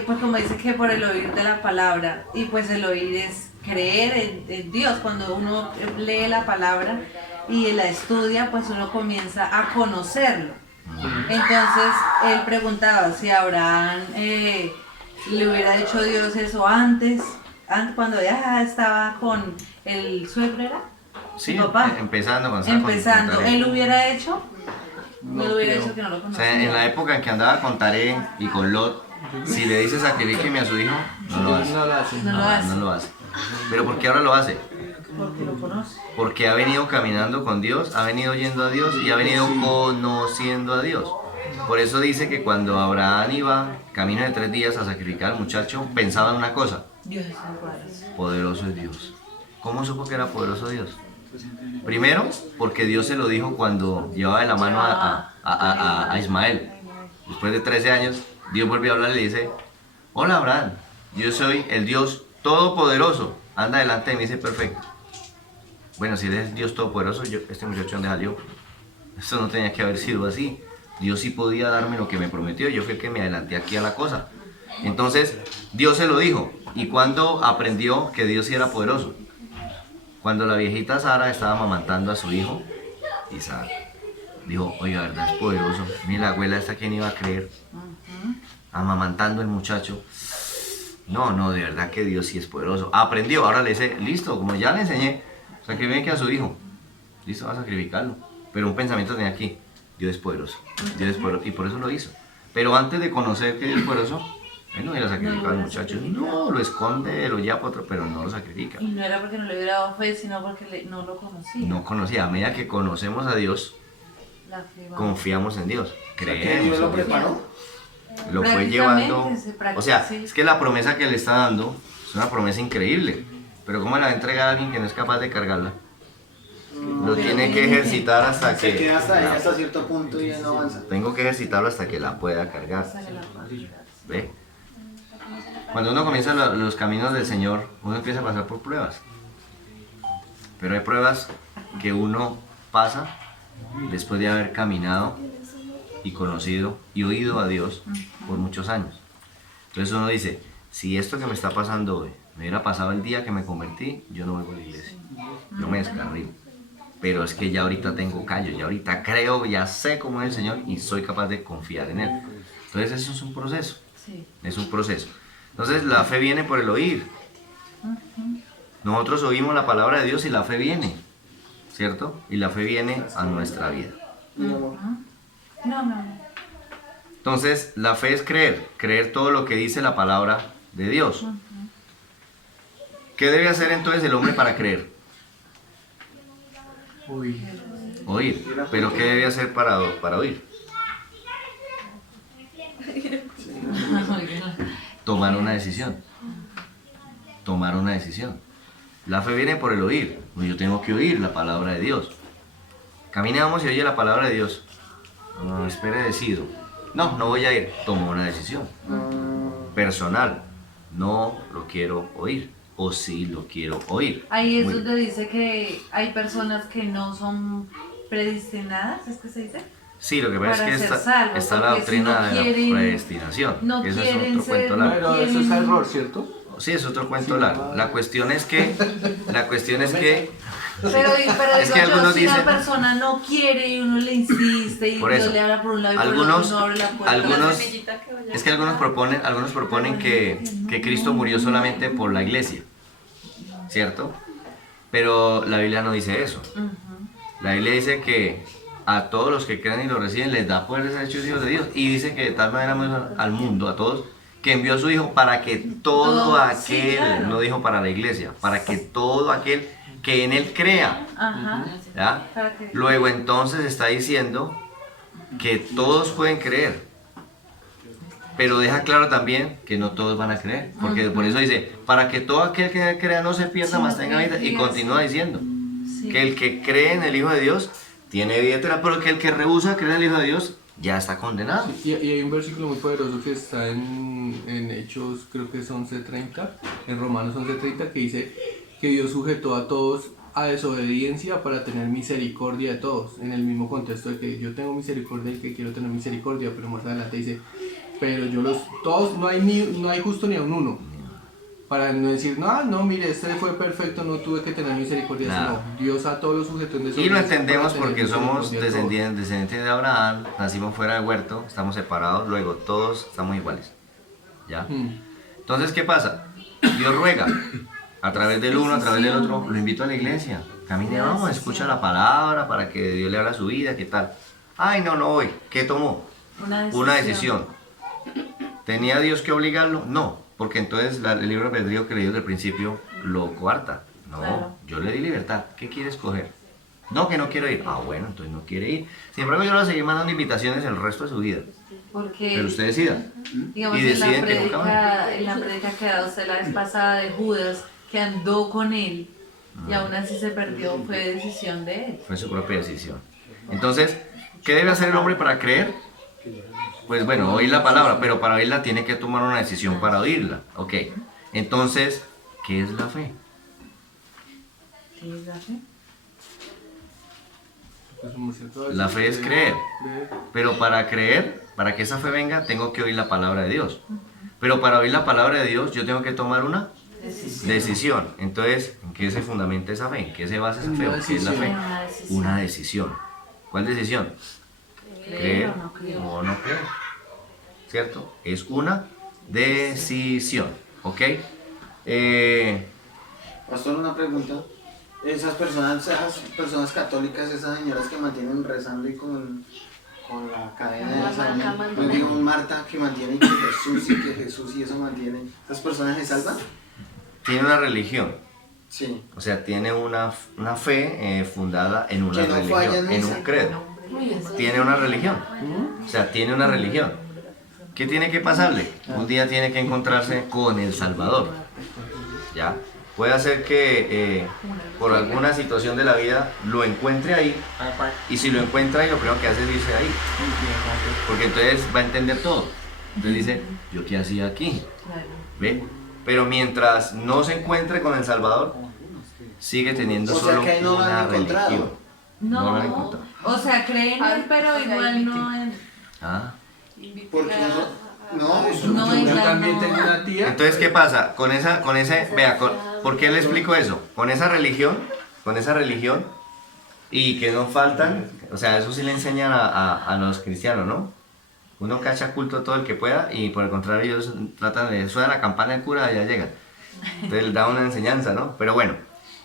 pues como dice que por el oír de la palabra, y pues el oír es creer en Dios, cuando uno lee la palabra y la estudia, pues uno comienza a conocerlo. Entonces él preguntaba si Abraham le hubiera hecho Dios eso antes cuando ya estaba con el suegro, ¿era? Sí, Su papá. empezando cuando estaba con Empezando, Taré. él hubiera hecho, No no hubiera creo. hecho que no lo O conocía. sea, en la época en que andaba con Taré y con Lot, si le dice sacrifíqueme a su hijo, no lo hace. No lo hace. No lo hace. No lo hace. ¿Pero por qué ahora lo hace? Porque lo conoce. Porque ha venido caminando con Dios, ha venido yendo a Dios y ha venido conociendo a Dios. Por eso dice que cuando Abraham iba camino de 3 días a sacrificar al muchacho, pensaba en una cosa: Dios es el Padre. poderoso es Dios. ¿Cómo supo que era poderoso Dios? Primero, porque Dios se lo dijo cuando llevaba de la mano a Ismael. Después de 13 años, Dios volvió a hablar y le dice, hola Abraham, yo soy el Dios Todopoderoso, anda delante de mí y sé perfecto. Bueno, si eres Dios Todopoderoso, este muchacho ¿dónde salió? Esto no tenía que haber sido así. Dios sí podía darme lo que me prometió, yo fui el que me adelanté aquí a la cosa. Entonces, Dios se lo dijo. ¿Y cuándo aprendió que Dios sí era poderoso? Cuando la viejita Sara estaba amamantando a su hijo, Isaac. Dijo, oiga, ¿verdad es poderoso? Mira, la abuela esta, ¿quién iba a creer? Amamantando el muchacho. No, de verdad que Dios sí es poderoso. Aprendió, ahora le dice, listo, como ya le enseñé, sacrifique a su hijo. Listo, va a sacrificarlo. Pero un pensamiento tenía aquí, Dios es poderoso. Dios es poderoso, y por eso lo hizo. Pero antes de conocer que Dios es poderoso, él no iba a sacrificar al muchacho. No, lo esconde, lo lleva para otro, pero no lo sacrifica. Y no era porque no le hubiera dado fe, sino porque no lo conocía. No conocía. A medida que conocemos a Dios, La fe va. confiamos en Dios. ¿Que Creemos Dios lo en Dios. preparó? Lo fue Prácticamente llevando. se practica, O sea, sí. es que la promesa que le está dando es una promesa increíble. Pero ¿cómo la va a entregar a alguien que no es capaz de cargarla? Lo Pero tiene que tiene que- ejercitar hasta Se que. queda hasta ahí, hasta cierto punto y ya no avanza. Tengo que ejercitarlo hasta que la pueda cargar. Hasta que la pueda cargar. ¿Ve? Cuando uno comienza los caminos del Señor, uno empieza a pasar por pruebas. Pero hay pruebas que uno pasa después de haber caminado y conocido y oído a Dios por muchos años. Entonces uno dice, si esto que me está pasando hoy me hubiera pasado el día que me convertí, yo no vuelvo a la iglesia. Yo me descarrilo. Pero es que ya ahorita tengo callo, ya ahorita creo, ya sé cómo es el Señor y soy capaz de confiar en Él. Entonces eso es un proceso. Sí. Es un proceso. Entonces la fe viene por el oír. Nosotros oímos la palabra de Dios y la fe viene, ¿cierto? Y la fe viene a nuestra vida. Mi amor. No. Entonces la fe es creer todo lo que dice la palabra de Dios. ¿Qué debe hacer entonces el hombre para creer? Uy, Oír. ¿Pero qué debe hacer para oír? Tomar una decisión. Tomar una decisión. La fe viene por el oír. Yo tengo que oír la palabra de Dios. Caminamos y oye la palabra de Dios. No, espere, decido. No voy a ir. Tomo una decisión. Personal. No lo quiero oír. O sí lo quiero oír. Ahí es Muy- donde dice que hay personas que no son predestinadas, ¿es que se dice? Sí, lo que pasa para es que ser salvos, está la porque si doctrina no de la quieren- predestinación. no Eso es quieren otro cuento ser- largo. pero eso es error, ¿cierto? Sí, es otro cuento Sí, largo. La cuestión es que Pero Es digo que yo, algunos si dicen- una persona no quiere y uno le insiste y Por Dios eso. le habla por un lado y por el Algunos- otro no abre la puerta. algunos- La semillita que vaya es que algunos proponen que Cristo murió solamente por la iglesia, ¿cierto? Pero la Biblia no dice eso. Ujú. La Biblia dice que a todos los que creen y lo reciben les da poder de ser hechos hijos de Dios. Y dice que de tal manera amó al mundo, a todos, que envió a su Hijo para que todo Sí, aquel, claro. no dijo para la iglesia, para que todo aquel que en Él crea, Ajá. ¿ya? ¿Para qué? Luego entonces está diciendo que todos pueden creer, pero deja claro también que no todos van a creer, porque por eso dice, para que todo aquel que crea no se pierda, Sí, más no tenga vida, y tenga continúa diciendo Sí. que el que cree en el Hijo de Dios tiene vida eterna, pero que el que rehúsa creer en el Hijo de Dios ya está condenado. Y hay un versículo muy poderoso que está en Hechos, creo que es 11:30, en Romanos 11:30, que dice que Dios sujetó a todos a desobediencia para tener misericordia de todos, en el mismo contexto de que yo tengo misericordia del que quiero tener misericordia, pero más adelante dice, pero todos, no hay justo ni a un uno, para no decir, no, mire, este fue perfecto, no tuve que tener misericordia, Claro. sino Dios a todos los sujetó en Y desobediencia. lo entendemos para tener porque somos misericordia de todos. descendientes de Abraham, nacimos fuera del huerto, estamos separados, luego todos estamos iguales. ¿Ya? Entonces, ¿qué pasa? Dios ruega a través del uno, a través del otro, lo invito a la iglesia. Camine, vamos, escucha la palabra para que Dios le habla a su vida, ¿qué tal? Ay, no voy. ¿Qué tomó? Una decisión. ¿Tenía Dios que obligarlo? No, porque entonces el libro de albedrío que leí desde el principio lo coarta. No, Claro. yo le di libertad. ¿Qué quiere escoger? No, que no quiero ir. Ah, bueno, entonces no quiere ir. Sin embargo, yo le voy a seguir mandando invitaciones el resto de su vida. Porque, Pero usted decida. digamos, y deciden que nunca van. en la prédica que ha dado usted la vez pasada de Judas, que andó con él Y aún así se perdió, fue decisión de él. Fue su propia decisión. Entonces, ¿qué debe hacer el hombre para creer? Pues bueno, oír la palabra, pero para oírla tiene que tomar una decisión para oírla. Ok. Entonces, ¿qué es la fe? ¿Qué es la fe? La fe es creer. Pero para creer, para que esa fe venga, tengo que oír la palabra de Dios. Pero para oír la palabra de Dios, yo tengo que tomar una decisión. Entonces, ¿en qué se fundamenta esa fe? ¿En qué se basa esa fe? ¿O qué es la fe? Una decisión. ¿Cuál decisión? Creer o no creer. ¿Cierto? Es una decisión. ¿Ok? Pastor, una pregunta. Esas personas católicas, esas señoras que mantienen rezando y con la cadena de esa, no digo un Marta que mantiene y que Jesús y eso mantiene, ¿esas personas se salvan? Tiene una religión. Sí. O sea, tiene una fe fundada en una Que no falla religión, en en misa. un credo. Tiene una religión. O sea, tiene una religión. ¿Qué tiene que pasarle? Un día tiene que encontrarse con el Salvador. ¿Ya? Puede hacer que por alguna situación de la vida lo encuentre ahí. Y si lo encuentra ahí, lo primero que hace es irse ahí. Porque entonces va a entender todo. Entonces dice, ¿yo qué hacía aquí? ¿Ve? Pero mientras no se encuentre con el Salvador, sigue teniendo O sea solo que ahí no lo han una encontrado. religión. No, lo han encontrado. o sea, creen en él, pero igual no en... Ah. Porque no, No, Yo igual también no. tengo una tía. Entonces, ¿qué pasa? ¿Por qué le explico eso? Con esa religión, y que no faltan, o sea, eso sí le enseñan a los cristianos, ¿no? Uno cacha culto a todo el que pueda y por el contrario ellos tratan de suena la campana del cura y ya llegan. Entonces les da una enseñanza, ¿no? Pero bueno,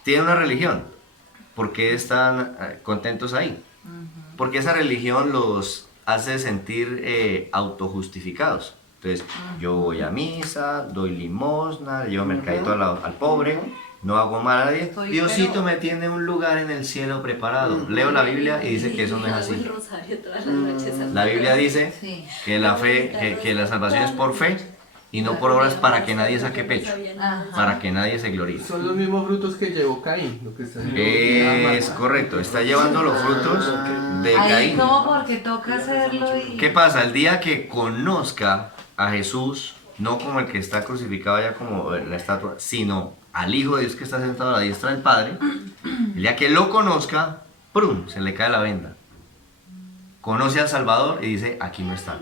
tienen una religión. ¿Por qué están contentos ahí? Porque esa religión los hace sentir autojustificados. Entonces, yo voy a misa, doy limosna, llevo mercadito al pobre, no hago mal a nadie. Estoy, Diosito pero- me tiene un lugar en el cielo preparado. Leo la Biblia y dice que eso no es así. El rosario todas las noches. La Biblia dice Sí. que la fe, que la salvación es por fe y no por obras para que nadie saque pecho, Ajá. para que nadie se gloríe. Son los mismos frutos que llevó Caín, lo que está haciendo. Es correcto, está llevando los frutos de Ahí Caín. como porque toca hacerlo y... ¿Qué pasa? El día que conozca a Jesús, no como el que está crucificado allá como la estatua, sino al Hijo de Dios que está sentado a la diestra del Padre, el día que lo conozca, ¡prum!, se le cae la venda. Conoce al Salvador y dice, aquí no está,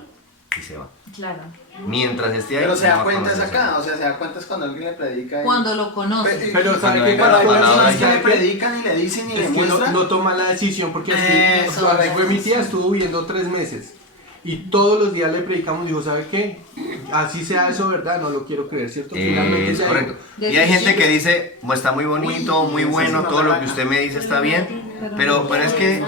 y se va. Claro. Mientras esté ahí, pero se no da va a cuenta es conocer al acá, Salvador. o sea, se da cuenta es cuando alguien le predica. Cuando lo conoce. Pero Cuando ¿sabe qué venga pasa? la Hay palabra personas que ya. le predican y le dicen y le Es que no, muestran. no toma la decisión porque así, Eso, así fue mi tía, estuvo viviendo 3 meses y todos los días le predicamos, dijo, ¿sabe qué? Así sea eso, ¿verdad? No lo quiero creer, ¿cierto? Finalmente Es ya correcto. dijo, Y hay gente que dice, está muy bonito, muy bueno, todo lo que usted me dice está bien, pero es que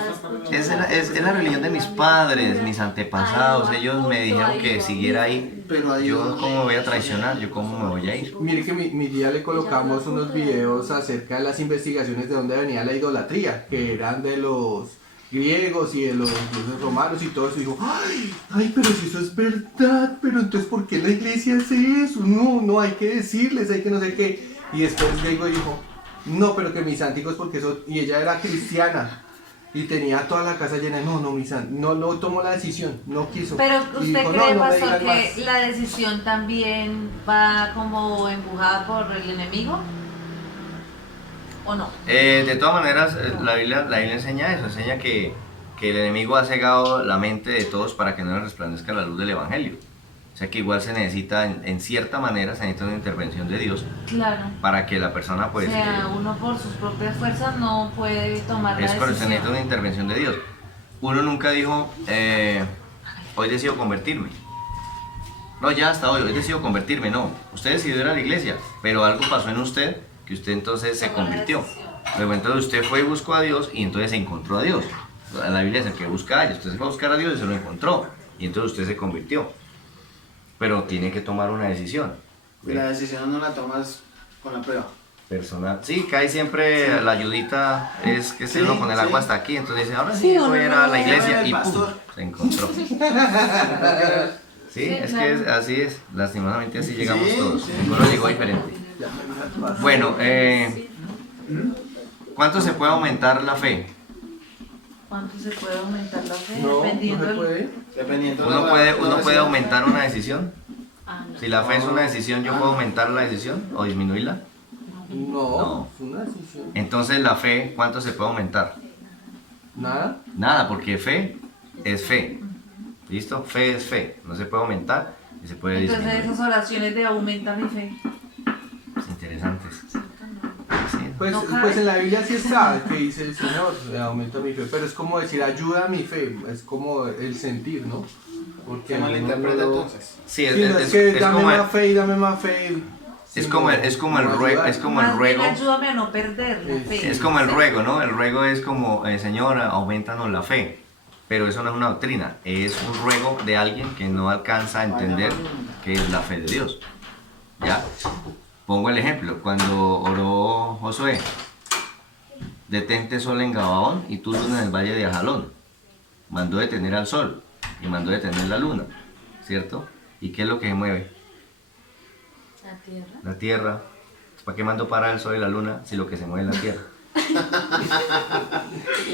es la religión de mis padres, mis antepasados, ellos me dijeron que siguiera ahí, Pero ahí yo cómo me voy a traicionar, yo cómo me voy a ir. Mire que mi tía le colocamos unos videos acerca de las investigaciones de dónde venía la idolatría, que eran de los griegos y de los dioses romanos y todo eso. Y dijo, ay, pero si eso es verdad, pero entonces ¿por qué la iglesia hace eso? No, hay que decirles, hay que no sé qué. Y después Diego dijo, no, pero que mis antiguos porque eso, y ella era cristiana. Y tenía toda la casa llena de no tomó la decisión, no quiso. Pero Y usted dijo, cree, no me pastor, digan que más. la decisión también va como empujada por el enemigo, ¿o no? De todas maneras, la Biblia enseña eso, enseña que el enemigo ha cegado la mente de todos para que no les resplandezca la luz del Evangelio. O sea que igual se necesita, en cierta manera, se necesita una intervención de Dios Claro. para que la persona pues... O sea, uno por sus propias fuerzas no puede tomar la Es correcto, se necesita decisión. una intervención de Dios. Uno nunca dijo, hoy decido convertirme. No, ya hasta hoy decido convertirme. No, usted decidió ir a la iglesia, pero algo pasó en usted que usted entonces se convirtió. Luego entonces usted fue y buscó a Dios y entonces se encontró a Dios. La Biblia dice que busca a Dios. Usted se fue a buscar a Dios y se lo encontró. Y entonces usted se convirtió. Pero tiene que tomar una decisión. Y la decisión no la tomas con la prueba. Personal. Sí, que hay siempre la ayudita, es que se Sí, uno con el sí. agua hasta aquí, entonces dice, ahora Sí, sí uno voy a ir no a la va iglesia al y ¡pum! pastor. Se encontró. Sí, es que así es, lastimosamente así llegamos Sí, todos. sí. Ninguno llegó diferente. Bueno, ¿Cuánto se puede aumentar la fe? ¿Cuánto se puede aumentar la fe? No, Dependiendo no se del- puede. Dependiendo ¿Uno de puede, la uno puede velocidad. aumentar una decisión? Ah, no. Si la fe es una decisión, ¿yo puedo aumentar la decisión o disminuirla? No, No. es una decisión. Entonces la fe, ¿cuánto se puede aumentar? Nada. Nada, porque fe es fe. ¿Listo? Fe es fe. No se puede aumentar y se puede Entonces disminuir. esas oraciones de aumenta mi fe. Interesantes. Sí. Pues, No cabe. pues en la Biblia sí está que dice el Señor, aumenta mi fe, pero es como decir ayuda a mi fe, es como el sentir, ¿no? Porque ¿Qué malinterpreta uno no- entonces? Sí, Sí, no, es que es dame como el, más fe y dame más fe. es sino como el, es como el ruego, ayudar. es como el Más bien ruego, ayúdame a no perder la fe. es como el ruego, ¿no? El ruego es como, Señor, aumentanos la fe. Pero eso no es una doctrina, es un ruego de alguien que no alcanza a entender qué es la fe de Dios. ¿Ya? Pongo el ejemplo, cuando oró Josué, detente sol en Gabaón y tú luna en el valle de Ajalón. Mandó detener al sol y mandó detener la luna, ¿cierto? ¿Y qué es lo que se mueve? La tierra. La tierra. ¿Para qué mandó parar el sol y la luna si lo que se mueve es la tierra?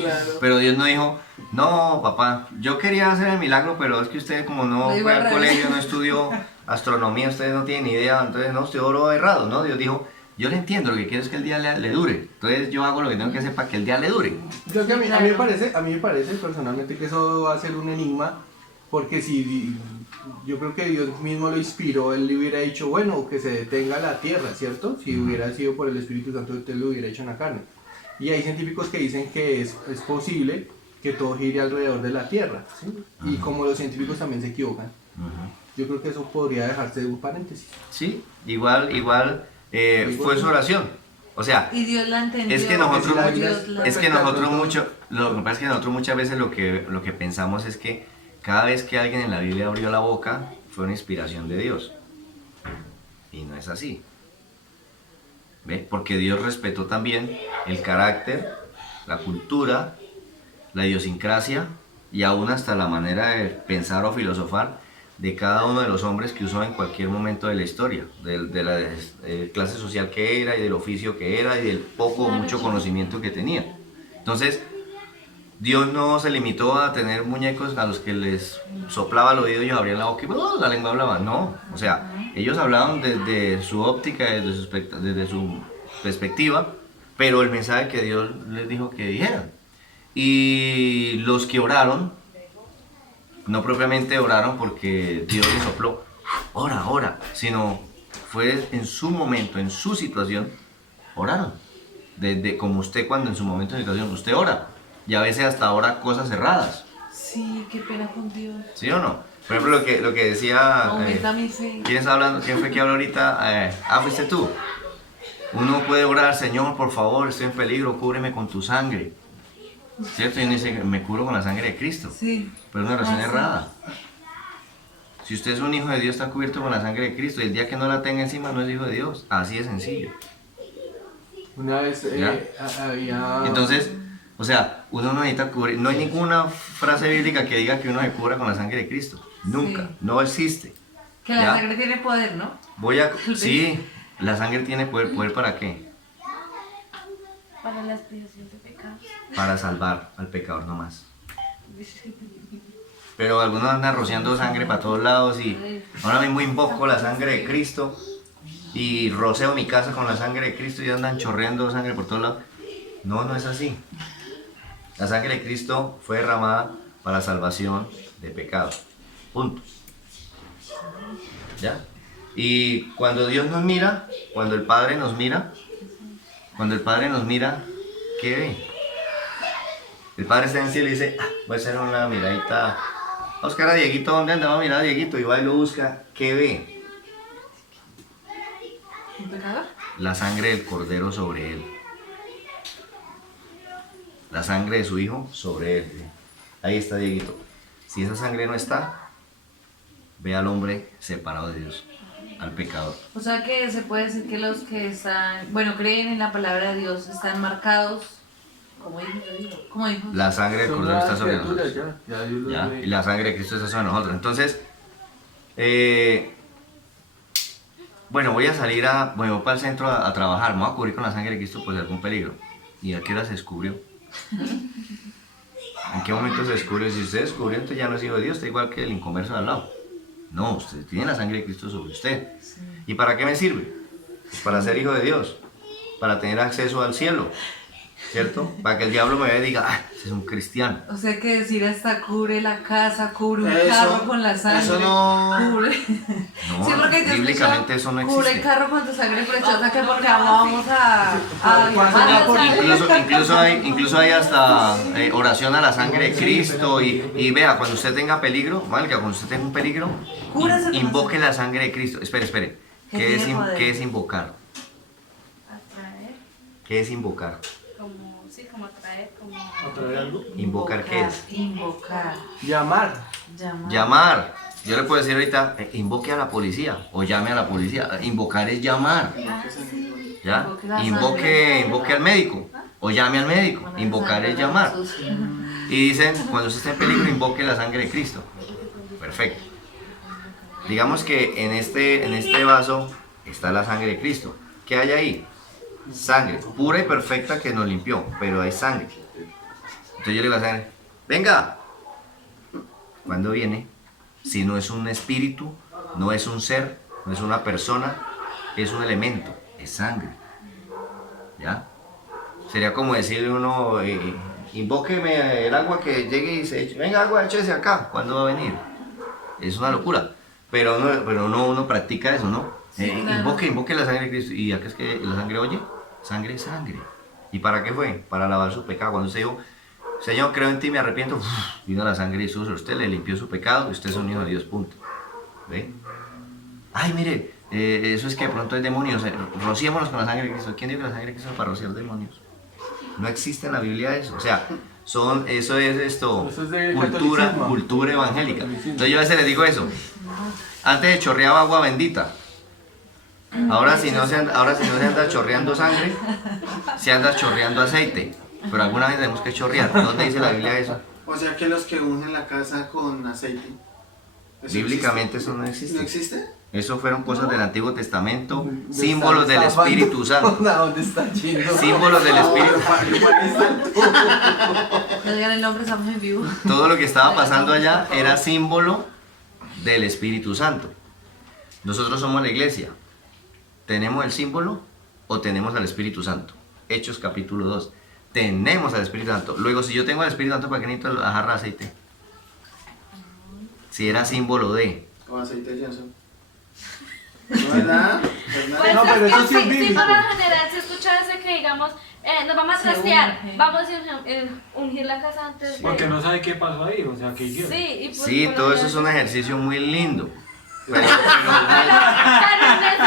Claro. Pero Dios no dijo, no, papá, yo quería hacer el milagro, pero es que usted como no Lo digo fue al al revés. colegio, no estudió astronomía, ustedes no tienen ni idea, entonces no, usted oró errado, ¿no? Dios dijo, yo le entiendo, lo que quiero es que el día le dure, entonces yo hago lo que tengo que hacer para que el día le dure. Creo que a mí Claro. me parece personalmente que eso va a ser un enigma, porque si yo creo que Dios mismo lo inspiró, él le hubiera dicho, bueno, que se detenga la tierra, ¿cierto? Si hubiera sido por el Espíritu Santo, él lo hubiera hecho en la carne. Y hay científicos que dicen que es posible que todo gire alrededor de la tierra, ¿sí? Y como los científicos también se equivocan, yo creo que eso podría dejarse de un paréntesis. Sí, igual fue su oración. O sea, Y Dios la entendió. es que nosotros, Dios la- es que nosotros mucho, lo que pasa es que nosotros muchas veces lo que pensamos es que cada vez que alguien en la Biblia abrió la boca fue una inspiración de Dios. Y no es así. ¿Ve? Porque Dios respetó también el carácter, la cultura, la idiosincrasia y aún hasta la manera de pensar o filosofar de cada uno de los hombres que usó en cualquier momento de la historia, de la clase social que era y del oficio que era y del poco o mucho conocimiento que tenía. Entonces, Dios no se limitó a tener muñecos a los que les soplaba al oído y ellos abrían la boca y la lengua hablaba. No, o sea, ellos hablaban desde su óptica, desde su perspectiva, pero el mensaje que Dios les dijo que dijeran. Y los que oraron, no propiamente oraron porque Dios les sopló, ora, ora, sino fue en su momento, en su situación, oraron. Desde como usted cuando en su momento de situación, usted ora. Y a veces hasta ora cosas cerradas, Sí, qué pena con Dios. ¿sí o no? Por ejemplo, lo que decía... Aumenta mi fe. ¿Quién está hablando? ¿Quién fue que habló ahorita? Fuiste tú. Uno puede orar, Señor, por favor, estoy en peligro, cúbreme con tu sangre. ¿Cierto? Y uno dice, me cubro con la sangre de Cristo. Sí. Pero es una oración Ah, sí. errada. Si usted es un hijo de Dios, está cubierto con la sangre de Cristo. Y el día que no la tenga encima, no es hijo de Dios. Así de sencillo. Una vez ¿Ya? había... Entonces, o sea, uno no necesita cubrir. No hay ninguna frase bíblica que diga que uno se cubra con la sangre de Cristo. Nunca. Sí. No existe. Que la ¿Ya? sangre tiene poder, ¿no? Sí, la sangre tiene poder. ¿Poder para qué? Para la expiación de pecados. Para salvar al pecador nomás. Pero algunos andan rociando sangre para todos lados y ahora mismo invoco la sangre de Cristo y roceo mi casa con la sangre de Cristo y andan chorreando sangre por todos lados. No, no es así. La sangre de Cristo fue derramada para salvación de pecados. Punto. ¿Ya? Y cuando Dios nos mira, cuando el Padre nos mira, ¿qué ve? El Padre está en el cielo y dice, voy a hacer una miradita. A buscar a Dieguito, ¿dónde anda? Va a mirar a Dieguito y va y lo busca. ¿Qué ve? ¿Un pecador? La sangre del Cordero sobre él. La sangre de su Hijo sobre él. ¿Sí? Ahí está Dieguito. Si esa sangre no está, ve al hombre separado de Dios, al pecador. O sea que se puede decir que los que están, bueno, creen en la palabra de Dios están marcados como hijos. Como hijos. La sangre del Son Cordero está nuevas sobre criaturas, nosotros. ya Dios los ¿Ya? ve. Y la sangre de Cristo está sobre nosotros. Entonces, bueno, voy a salir voy para el centro a trabajar, me voy a cubrir con la sangre de Cristo por si algún peligro. ¿Y a qué hora se descubrió? ¿En qué momento se descubrió? Si usted descubrió, entonces ya no es hijo de Dios, está igual que el inconverso de al lado. No, usted tiene la sangre de Cristo sobre usted. ¿Y para qué me sirve? Pues para ser hijo de Dios, para tener acceso al cielo, ¿cierto? Para que el diablo me vea y diga, ah, ese es un cristiano. O sea que decir hasta cubre la casa, cubre un Eso- carro con la sangre. eso no- Cubre. No, Sí, porque yo bíblicamente escucho, eso no cubre el existe. carro con tu sangre preciosa, que porque ahora vamos a Incluso hay hasta oración a la sangre de Cristo y vea, cuando usted tenga peligro, valga, cuando usted tenga un peligro, Cúrase con la invoque la sangre de Cristo. Espere. Que ¿Qué es, tiene poder. ¿Qué es invocar? Atraer, ¿Qué es invocar? como, sí, como atraer, como... ¿Atraer algo? ¿Invocar qué es? Invocar. Llamar. Llamar. Yo le puedo decir ahorita, invoque a la policía o llame a la policía. Invocar es llamar. ¿Ya? Invoque la sangre. Invoque al médico o llame al médico. Invocar es llamar. Y dicen, cuando usted esté en peligro, invoque la sangre de Cristo. Perfecto. Digamos que en este vaso está la sangre de Cristo. ¿Qué hay ahí? Sangre, pura y perfecta que nos limpió, pero hay sangre. Entonces yo le digo a la sangre, venga. ¿Cuándo viene? Si no es un espíritu, no es un ser, no es una persona, es un elemento, es sangre. ¿Ya? Sería como decirle uno, invóqueme el agua que llegue y se eche, venga agua, échese acá, ¿cuándo va a venir? Es una locura, pero no uno practica eso, ¿no? Claro. Invoque la sangre de Cristo, ¿y acá es que la sangre oye? Sangre es sangre. ¿Y para qué fue? Para lavar su pecado. Cuando usted dijo, Señor, creo en ti, me arrepiento, vino la sangre de Jesús, usted le limpió su pecado y usted es un hijo de Dios, punto. ¿Ve? Ay, mire, eso es que de pronto hay demonios, rociémonos con la sangre de Cristo. ¿Quién dijo que la sangre de Cristo es para rociar demonios? No existe en la Biblia eso, o sea, eso es Eso es de cultura, catolicismo. cultura evangélica. Entonces yo a veces les digo eso, antes chorreaba agua bendita, ahora si no se anda chorreando sangre, se anda chorreando aceite, pero alguna vez tenemos que chorrear. ¿Dónde dice la Biblia eso? O sea que los que ungen la casa con aceite. ¿eso Bíblicamente eso no existe? ¿No existe. existe? Eso fueron cosas del Antiguo Testamento, ¿Dónde símbolos está del estafando? Espíritu Santo. ¿A dónde está yendo? Símbolos del Espíritu. No digan el nombre, estamos en vivo. Todo lo que estaba pasando allá era símbolo del Espíritu Santo. Nosotros somos la iglesia. ¿Tenemos el símbolo o tenemos al Espíritu Santo? Hechos capítulo 2. Tenemos al Espíritu Santo. Luego, si yo tengo al Espíritu Santo, ¿para qué necesito la jarra de aceite? Si era símbolo de... O aceite de Johnson. ¿No, verdad? ¿Verdad? Pues No, pero es eso que sí es sí, bíblico. por lo general se escucha ese que digamos, nos vamos a Se trastear, unge. vamos a ungir la casa antes de... Porque no sabe qué pasó ahí, o sea, ¿qué hicieron? Sí, y pues, Sí, por lo todo eso es un general- ejercicio muy lindo. Pero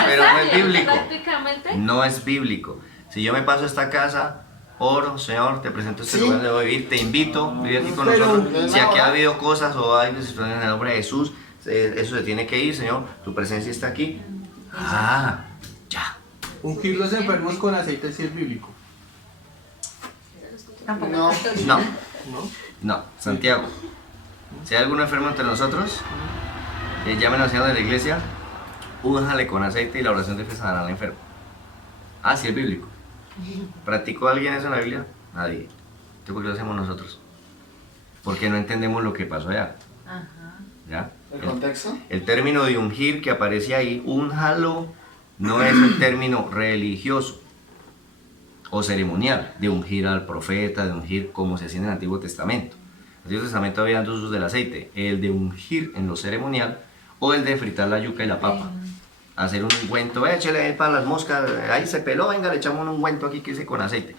Pero no es bíblico. Prácticamente. No es bíblico. Si yo me paso a esta casa, oro, Señor, te presento este Sí. lugar donde voy a vivir, te invito, vive aquí con Pero- nosotros. Si aquí ha habido cosas o hay situaciones en el nombre de Jesús, eso se tiene que ir, Señor, tu presencia está aquí. Ah, ya. Ungir los enfermos con aceite sí es bíblico. Tampoco. No. No, ¿No? no, Santiago. Si hay alguno enfermo entre nosotros, llamen al Señor de la iglesia, únjale con aceite y la oración de fe sanará al enfermo. Ah, sí es bíblico. ¿Practicó alguien eso en la Biblia? Nadie. ¿Por qué lo hacemos nosotros? Porque no entendemos lo que pasó allá. Ajá. ¿Ya? ¿El contexto? El término de ungir que aparece ahí, únjalo, no es el término religioso o ceremonial de ungir al profeta, de ungir como se hacía en el Antiguo Testamento. En el Antiguo Testamento había dos usos del aceite, el de ungir en lo ceremonial o el de fritar la yuca y la papa. Hacer un ungüento, échale ahí para las moscas, ahí se peló, venga, le echamos un ungüento aquí que hice con aceite.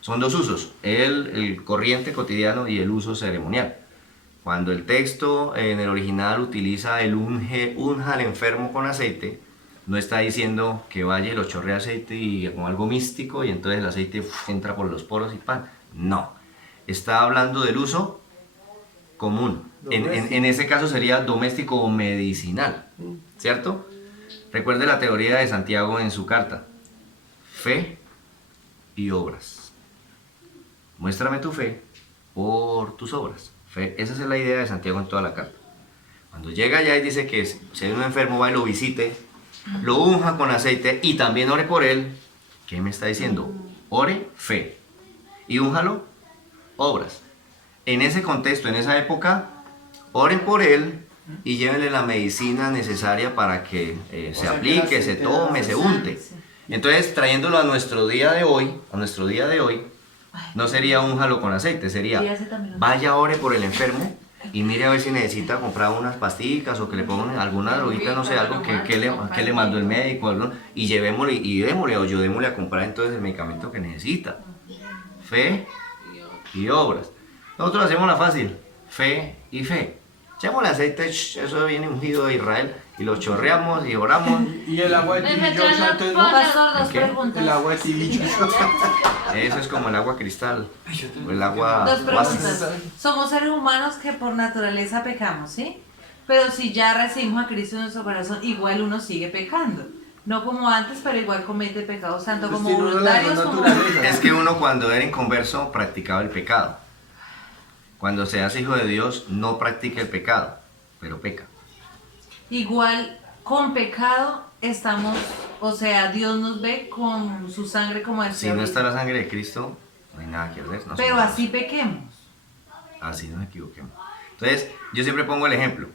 Son dos usos, el corriente cotidiano y el uso ceremonial. Cuando el texto en el original utiliza el unja al enfermo con aceite, no está diciendo que vaya y lo chorre aceite y como algo místico y entonces el aceite entra por los poros y pan. No, está hablando del uso común. En ese caso sería doméstico o medicinal, ¿cierto? Recuerde la teoría de Santiago en su carta. Fe y obras. Muéstrame tu fe por tus obras. Fe. Esa es la idea de Santiago en toda la carta. Cuando llega allá y dice que si hay un enfermo va y lo visite, lo unja con aceite y también ore por él, ¿qué me está diciendo? Ore fe. Y únjalo, obras. En ese contexto, en esa época, oren por él y llévenle la medicina necesaria para que se sea, que aplique, el se aceite tome, da- se unte. Entonces, trayéndolo a nuestro día de hoy, no sería únjalo con aceite, sería Y ese también lo- vaya, ore por el enfermo y mire a ver si necesita comprar unas pastillas o que le pongan alguna droguita, no sé, algo que le mandó el médico, algo, y llevémosle y démosle o ayudémosle a comprar entonces el medicamento que necesita. Fe y obras. Nosotros hacemos la fácil, fe y fe. Echémosle aceite, eso viene ungido de Israel, y lo chorreamos y oramos. Y el agua de Me tibio, metió en la entonces, pata. Pastor, dos ¿Qué? preguntas. el agua de tibio. Eso es como el agua cristal, o el agua Dos oasis. preguntas. Somos seres humanos que por naturaleza pecamos, ¿sí? Pero si ya recibimos a Cristo en nuestro corazón, igual uno sigue pecando. No como antes, pero igual comete pecados tanto como Pues tiene uno las voluntarios dos como naturalezas. Es que uno cuando era inconverso practicaba el pecado. Cuando se hace hijo de Dios no practica el pecado, pero peca. igual con pecado estamos, o sea, Dios nos ve con su sangre como Si decía no ahorita. está la sangre de Cristo, no hay nada que hacer. No Pero somos así pequemos. así nos equivoquemos. Entonces, yo siempre pongo el ejemplo.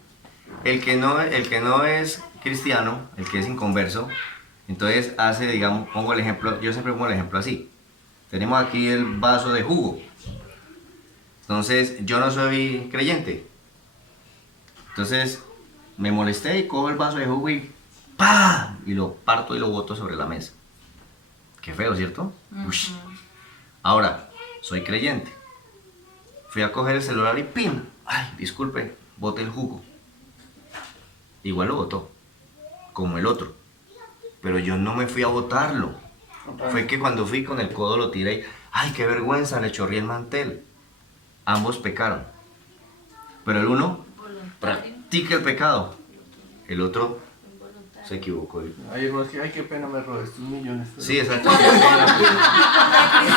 El que no es cristiano, el que es inconverso, entonces hace, digamos, pongo el ejemplo, yo siempre pongo el ejemplo así. Tenemos aquí el vaso de jugo. Entonces, yo no soy creyente. Entonces, me molesté y cojo el vaso de jugo y ¡pah! Y lo parto y lo boto sobre la mesa. Qué feo, ¿cierto? Ush. Ahora, soy creyente. Fui a coger el celular y ¡pim! ¡Ay, disculpe! Boté el jugo. Igual lo botó, como el otro. Pero yo no me fui a botarlo. Fue que cuando fui con el codo lo tiré y ¡ay, qué vergüenza! Le chorrié el mantel. Ambos pecaron. Pero el uno practica el pecado. El otro se equivocó. Hay hermanos que, ay, qué pena, me robé estos millones. Sí, exacto. Hay cristianos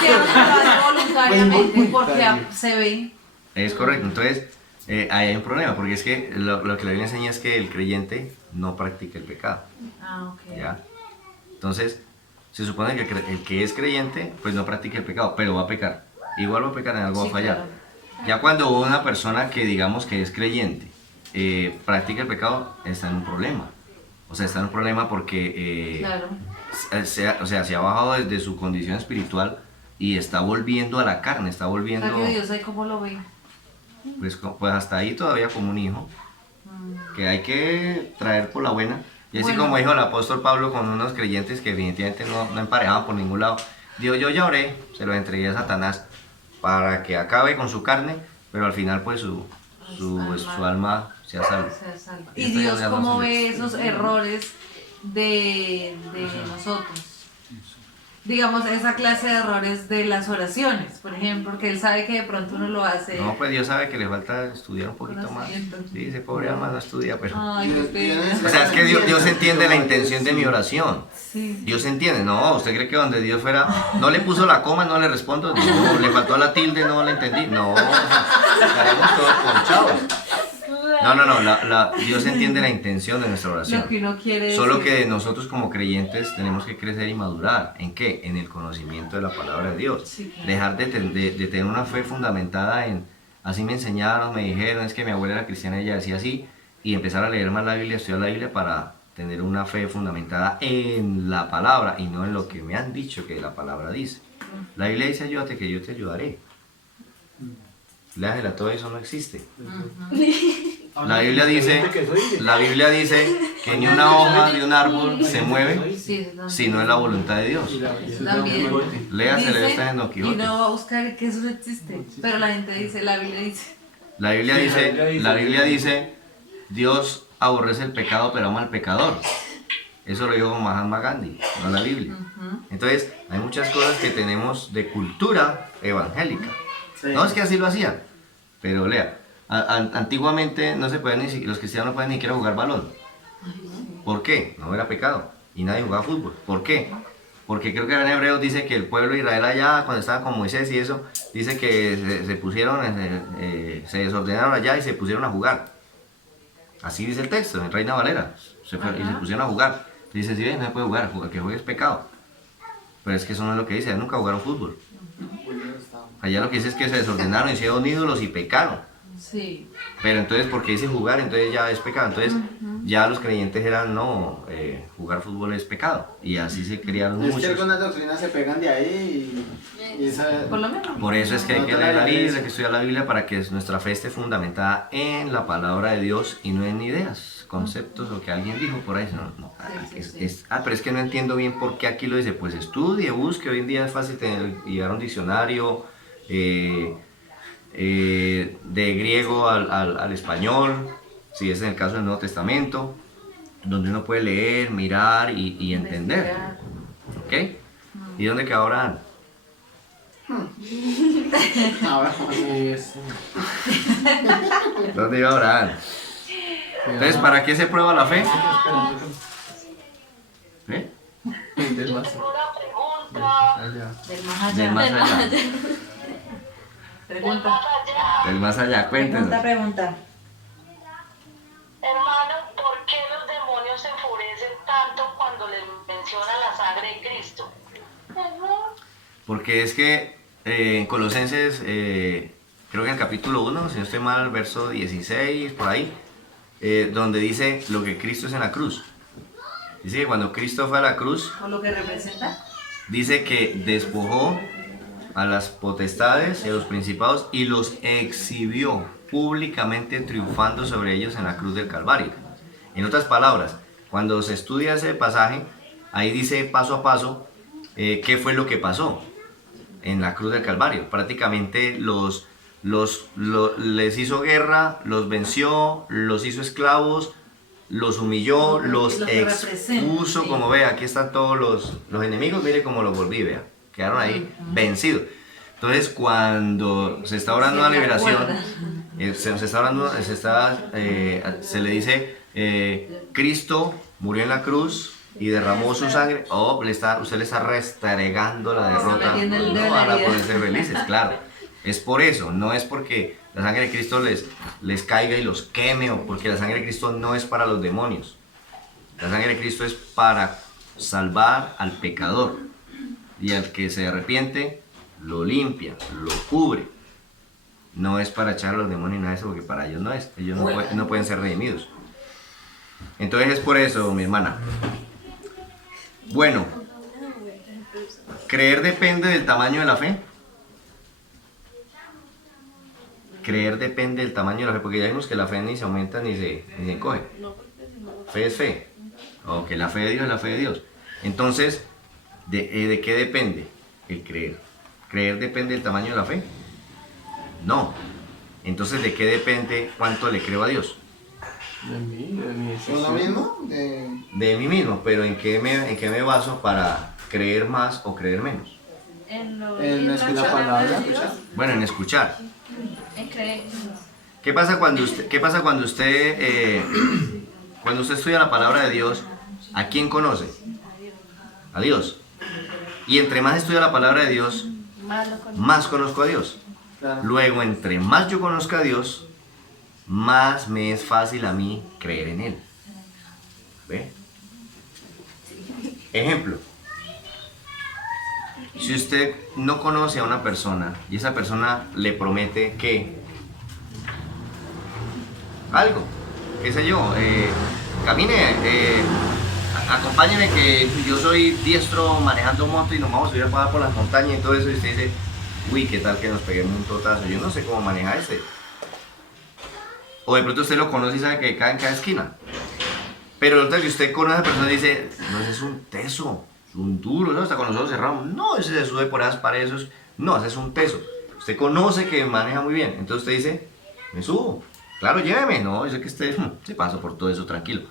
que lo hacen voluntariamente porque Voluntario. se ve. Es correcto. Entonces, ahí hay un problema, porque es que lo que la Biblia enseña es que el creyente no practica el pecado. Ah, ok. ¿Ya? Entonces, se supone que el que es creyente, pues no practica el pecado, pero va a pecar. Igual va a pecar, en algo va a Sí, fallar. claro. Ya cuando una persona que digamos que es creyente practica el pecado, está en un problema. O sea, está en un problema porque Claro. se ha bajado desde su condición espiritual y está volviendo a la carne, está O volviendo, sea que Dios ahí cómo lo ve. pues hasta ahí todavía como un hijo, que hay que traer por la buena. Y así Bueno. como dijo el apóstol Pablo con unos creyentes que definitivamente no emparejaban por ningún lado, dijo, yo ya oré, se lo entregué a Satanás para que acabe con su carne, pero al final pues su alma sea salva. Se salva. Y Y esto Dios ya no cómo se ve le- esos errores de nosotros. Digamos, esa clase de errores de las oraciones, por ejemplo, porque Él sabe que de pronto uno lo hace. No, pues Dios sabe que le falta estudiar un poquito más. Conocimiento. Sí, ese pobre alma no estudia, pero... Ay, qué pena. O sea, es que Dios entiende la intención de mi oración. Sí. Dios entiende, no, usted cree que donde Dios fuera, no le puso la coma, no le respondo, no, le faltó la tilde, no la entendí, no, estaremos todos ponchados. No, Dios entiende la intención de nuestra oración. Lo que uno quiere Solo decir. que nosotros como creyentes tenemos que crecer y madurar. ¿En qué? En el conocimiento de la palabra de Dios. Sí, claro. Dejar de tener una fe fundamentada en, así me enseñaron, me dijeron, es que mi abuela era cristiana y ella decía así, y empezar a leer más la Biblia, estudiar la Biblia para tener una fe fundamentada en la palabra y no en lo que me han dicho que la palabra dice. La Biblia dice ayúdate que yo te ayudaré. Léasela, todo eso no existe. La Biblia dice que ni una hoja de un árbol se mueve Sí, eso también. si no es la voluntad de Dios. También. Léasela, Dice, está en Don y Quijote. no va a buscar que eso no existe. Pero la gente dice, la Biblia dice. La Biblia dice, Dios aborrece el pecado pero ama al pecador. Eso lo dijo Mahatma Gandhi, no la Biblia. Entonces, hay muchas cosas que tenemos de cultura evangélica. Sí. No es que así lo hacían, pero lea, antiguamente no se pueden los cristianos no pueden ni siquiera jugar balón. ¿Por qué? No era pecado y nadie jugaba fútbol. ¿Por qué? Porque creo que en Hebreos dice que el pueblo de Israel allá, cuando estaba con Moisés y eso, dice que se pusieron, se desordenaron allá y se pusieron a jugar. Así dice el texto, en Reina Valera, y se pusieron a jugar. Dice, si ven, no se puede jugar, que juegue es pecado. Pero es que eso no es lo que dice, nunca jugaron fútbol. Allá lo que dice es que se desordenaron, hicieron ídolos y pecaron. Sí. Pero entonces, ¿por qué dice jugar? Entonces ya es pecado. Entonces, ya los creyentes eran, no, jugar fútbol es pecado. Y así se criaron Es que muchos. algunas doctrinas se pegan de ahí y esa... Por lo menos. Por eso es que hay No que te leer la la Biblia, lees. hay que estudiar la Biblia para que nuestra fe esté fundamentada en la palabra de Dios y no en ideas, conceptos o que alguien dijo por ahí. No, pero es que no entiendo bien por qué aquí lo dice. Pues estudie, busque. Hoy en día es fácil llevar un diccionario de griego al español, si es en el caso del Nuevo Testamento, donde uno puede leer, mirar y entender. ¿Ok? ¿Y dónde queda Abraham? Ahora, Es, ¿Dónde iba Abraham? Entonces, ¿para qué se prueba la fe? ¿Eh? del más Tengo una pregunta. allá. Del más Del allá. más allá. Pregunta. Más allá. Del más allá, cuéntenos. Pregunta. Hermano, ¿por qué los demonios se enfurecen tanto cuando les mencionan la sangre de Cristo? Porque es que en Colosenses, creo que en el capítulo 1, si no estoy mal, verso 16, por ahí, donde dice lo que Cristo es en la cruz. Dice que cuando Cristo fue a la cruz, ¿O lo que representa? dice que despojó a las potestades y a los principados y los exhibió públicamente triunfando sobre ellos en la cruz del Calvario. En otras palabras, cuando se estudia ese pasaje, ahí dice paso a paso qué fue lo que pasó en la cruz del Calvario. Prácticamente les hizo guerra, los venció, los hizo esclavos, los humilló, los Lo que representa, expuso, sí. como ve, aquí están todos los enemigos, mire cómo los volví, vea, quedaron ahí vencidos. Entonces, cuando se está orando Sí, una me liberación, acuerdo. se le dice, Cristo murió en la cruz y derramó su sangre, usted le está restregando la derrota, metiendo el dedo no en la van a herida. poder ser felices, claro. Es por eso, no es porque la sangre de Cristo les caiga y los queme, o porque la sangre de Cristo no es para los demonios. La sangre de Cristo es para salvar al pecador, y al que se arrepiente lo limpia, lo cubre. No es para echar a los demonios nada de eso, porque para ellos no es. Ellos no pueden ser redimidos. Entonces es por eso, mi hermana. Bueno, creer depende del tamaño de la fe. Creer depende del tamaño de la fe, porque ya vimos que la fe ni se aumenta ni se encoge. Fe es fe. O que la fe de Dios es la fe de Dios. Entonces, ¿de qué depende el creer? ¿Creer depende del tamaño de la fe? No. Entonces, ¿de qué depende cuánto le creo a Dios? De mí. ¿Son lo mismo? De mí mismo, pero ¿en qué me baso para creer más o creer menos? En escuchar la palabra. Bueno, en escuchar. En creer. ¿Qué pasa cuando usted estudia la palabra de Dios? ¿A quién conoce? A Dios. Y entre más estudia la palabra de Dios, Malo con más conozco a Dios. Claro. Luego, entre más yo conozca a Dios, más me es fácil a mí creer en Él. ¿Ve? Ejemplo. Si usted no conoce a una persona y esa persona le promete que algo, qué sé yo, camine, acompáñeme que yo soy diestro manejando moto y nos vamos a subir a pasar por las montañas y todo eso, y usted dice, uy, qué tal que nos peguemos un totazo, yo no sé cómo maneja este. O de pronto usted lo conoce y sabe que cae en cada esquina. Pero resulta que usted conoce a esa persona y dice, no, ese es un teso, es un duro, ¿no? Hasta con los ojos cerrados, no, ese se sube por esas paredes, no, ese es un teso. Usted conoce que maneja muy bien, entonces usted dice, me subo, claro, lléveme, no, yo sé que usted se pasa por todo eso tranquilo.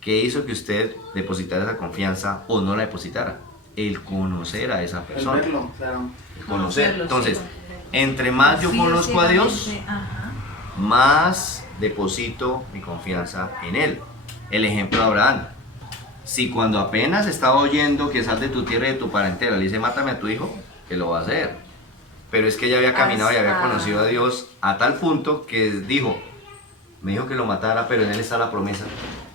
¿Qué hizo que usted depositara esa confianza o no la depositara? El conocer a esa El persona. verlo, claro. El conocer. Conocerlo, Entonces, sí. entre más yo Sí, conozco a Dios, ciegamente, ajá. más deposito mi confianza en Él. El ejemplo de Abraham. Si cuando apenas estaba oyendo que sal de tu tierra y de tu parentela, le dice, mátame a tu hijo, que lo va a hacer. Pero es que ya había caminado y había Hasta- conocido a Dios a tal punto que dijo, me dijo que lo matara, pero en Él está la promesa.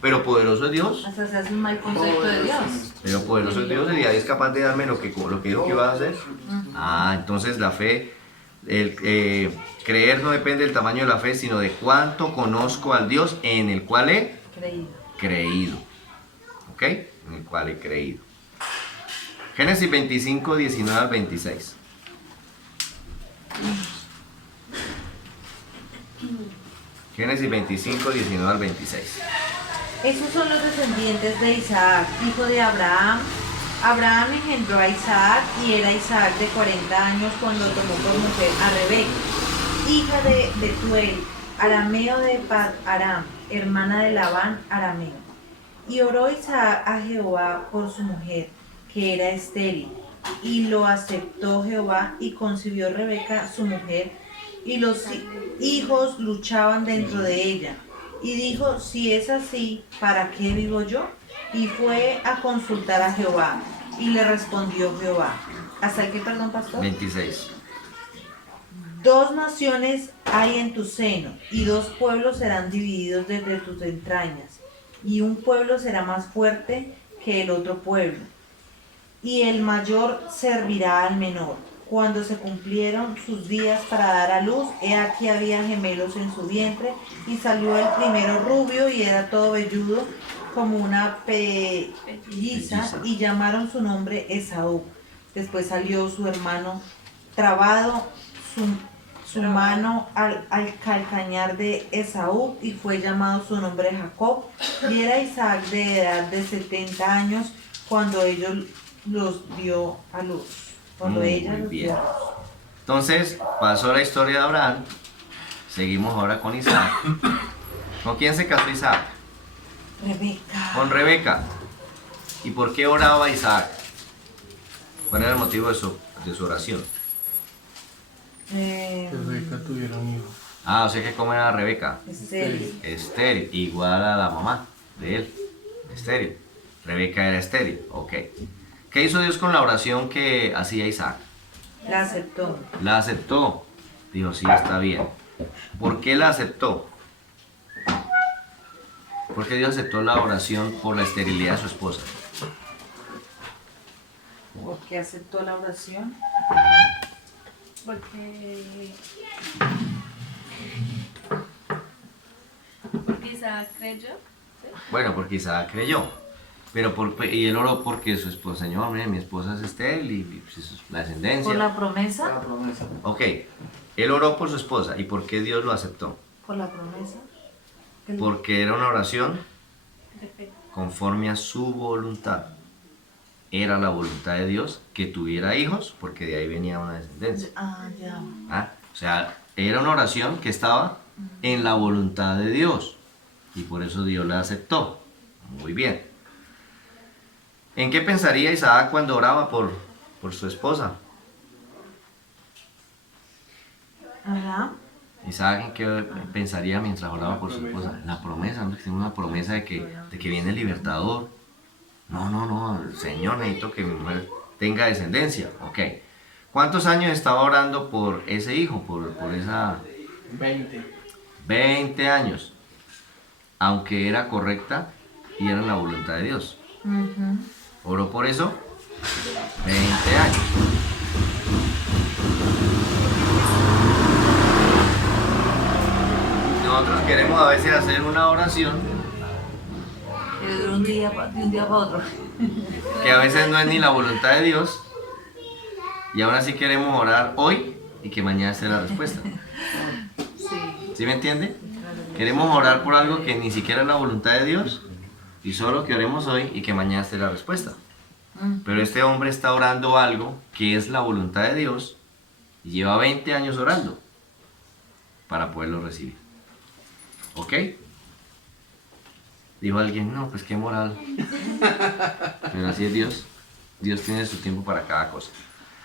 Pero poderoso es Dios. Hasta se hace un mal concepto de Dios. Pero poderoso es Dios y ahí es capaz de darme lo que dijo que iba a hacer. Ah, entonces la fe Creer no depende del tamaño de la fe, sino de cuánto conozco al Dios en el cual he Creído. creído. ¿Ok? En el cual he creído. Génesis 25, 19 al 26. Génesis 25, 19 al 26. Esos son los descendientes de Isaac, hijo de Abraham. Abraham engendró a Isaac y era Isaac de 40 años cuando tomó por mujer a Rebeca, hija de Betuel, arameo de Pad Aram, hermana de Labán, arameo. Y oró Isaac a Jehová por su mujer, que era estéril, y lo aceptó Jehová y concibió Rebeca su mujer, y los hijos luchaban dentro de ella. Y dijo, si es así, ¿para qué vivo yo? Y fue a consultar a Jehová, y le respondió Jehová. ¿Hasta el qué, perdón, pastor? 26. 2 naciones hay en tu seno, y 2 pueblos serán divididos desde tus entrañas, y un pueblo será más fuerte que el otro pueblo, y el mayor servirá al menor. Cuando se cumplieron sus días para dar a luz, he aquí había gemelos en su vientre, y salió el primero rubio y era todo velludo como una pelliza, y llamaron su nombre Esaú. Después salió su hermano trabado su mano al calcañar de Esaú, y fue llamado su nombre Jacob. Y era Isaac de edad de 70 años cuando ellos los dio a luz. Cuando ella los dio a luz. Entonces, pasó la historia de Abraham. Seguimos ahora con Isaac. ¿Con quién se casó Isaac? Rebeca. Con Rebeca. ¿Y por qué oraba Isaac? ¿Cuál era el motivo de su oración? Rebeca tuviera un hijo. Ah, o sea que cómo era Rebeca. Estéril. Estéril, igual a la mamá de él. Estéril. Rebeca era estéril, ok. ¿Qué hizo Dios con la oración que hacía Isaac? La aceptó. La aceptó. Dijo, sí, está bien. ¿Por qué la aceptó? Porque Dios aceptó la oración por la esterilidad de su esposa. ¿Por qué aceptó la oración? Porque Isaac creyó. ¿Sí? Bueno, porque Isaac creyó. Pero y él oró porque su esposa, Señor, mire, mi esposa es estéril y pues, la descendencia. ¿Por la promesa? La promesa. Ok, él oró por su esposa. ¿Y por qué Dios lo aceptó? ¿Por la promesa? Porque era una oración De fe. conforme a su voluntad. Era la voluntad de Dios que tuviera hijos, porque de ahí venía una descendencia. Ah, ya. O sea, era una oración que estaba en la voluntad de Dios. Y por eso Dios la aceptó. Muy bien. ¿En qué pensaría Isaac cuando oraba por su esposa? Ajá. Isaac, ¿en qué pensaría mientras oraba por su esposa? La promesa, ¿no? Que tiene una promesa de que viene el libertador. No, Señor, necesito que mi mujer tenga descendencia. Ok. ¿Cuántos años estaba orando por ese hijo, por esa... 20. 20 años. Aunque era correcta y era la voluntad de Dios. Ujú. Oró por eso 20 años. Nosotros queremos a veces hacer una oración Que de un día para otro. que a veces no es ni la voluntad de Dios y aún así queremos orar hoy y que mañana esté la respuesta. Sí. ¿Sí me entiende? Queremos orar por algo que ni siquiera es la voluntad de Dios y solo que oremos hoy y que mañana esté la respuesta. Pero este hombre está orando algo que es la voluntad de Dios y lleva 20 años orando para poderlo recibir. ¿Ok? Dijo alguien, no, pues qué moral. Pero así es Dios. Dios tiene su tiempo para cada cosa.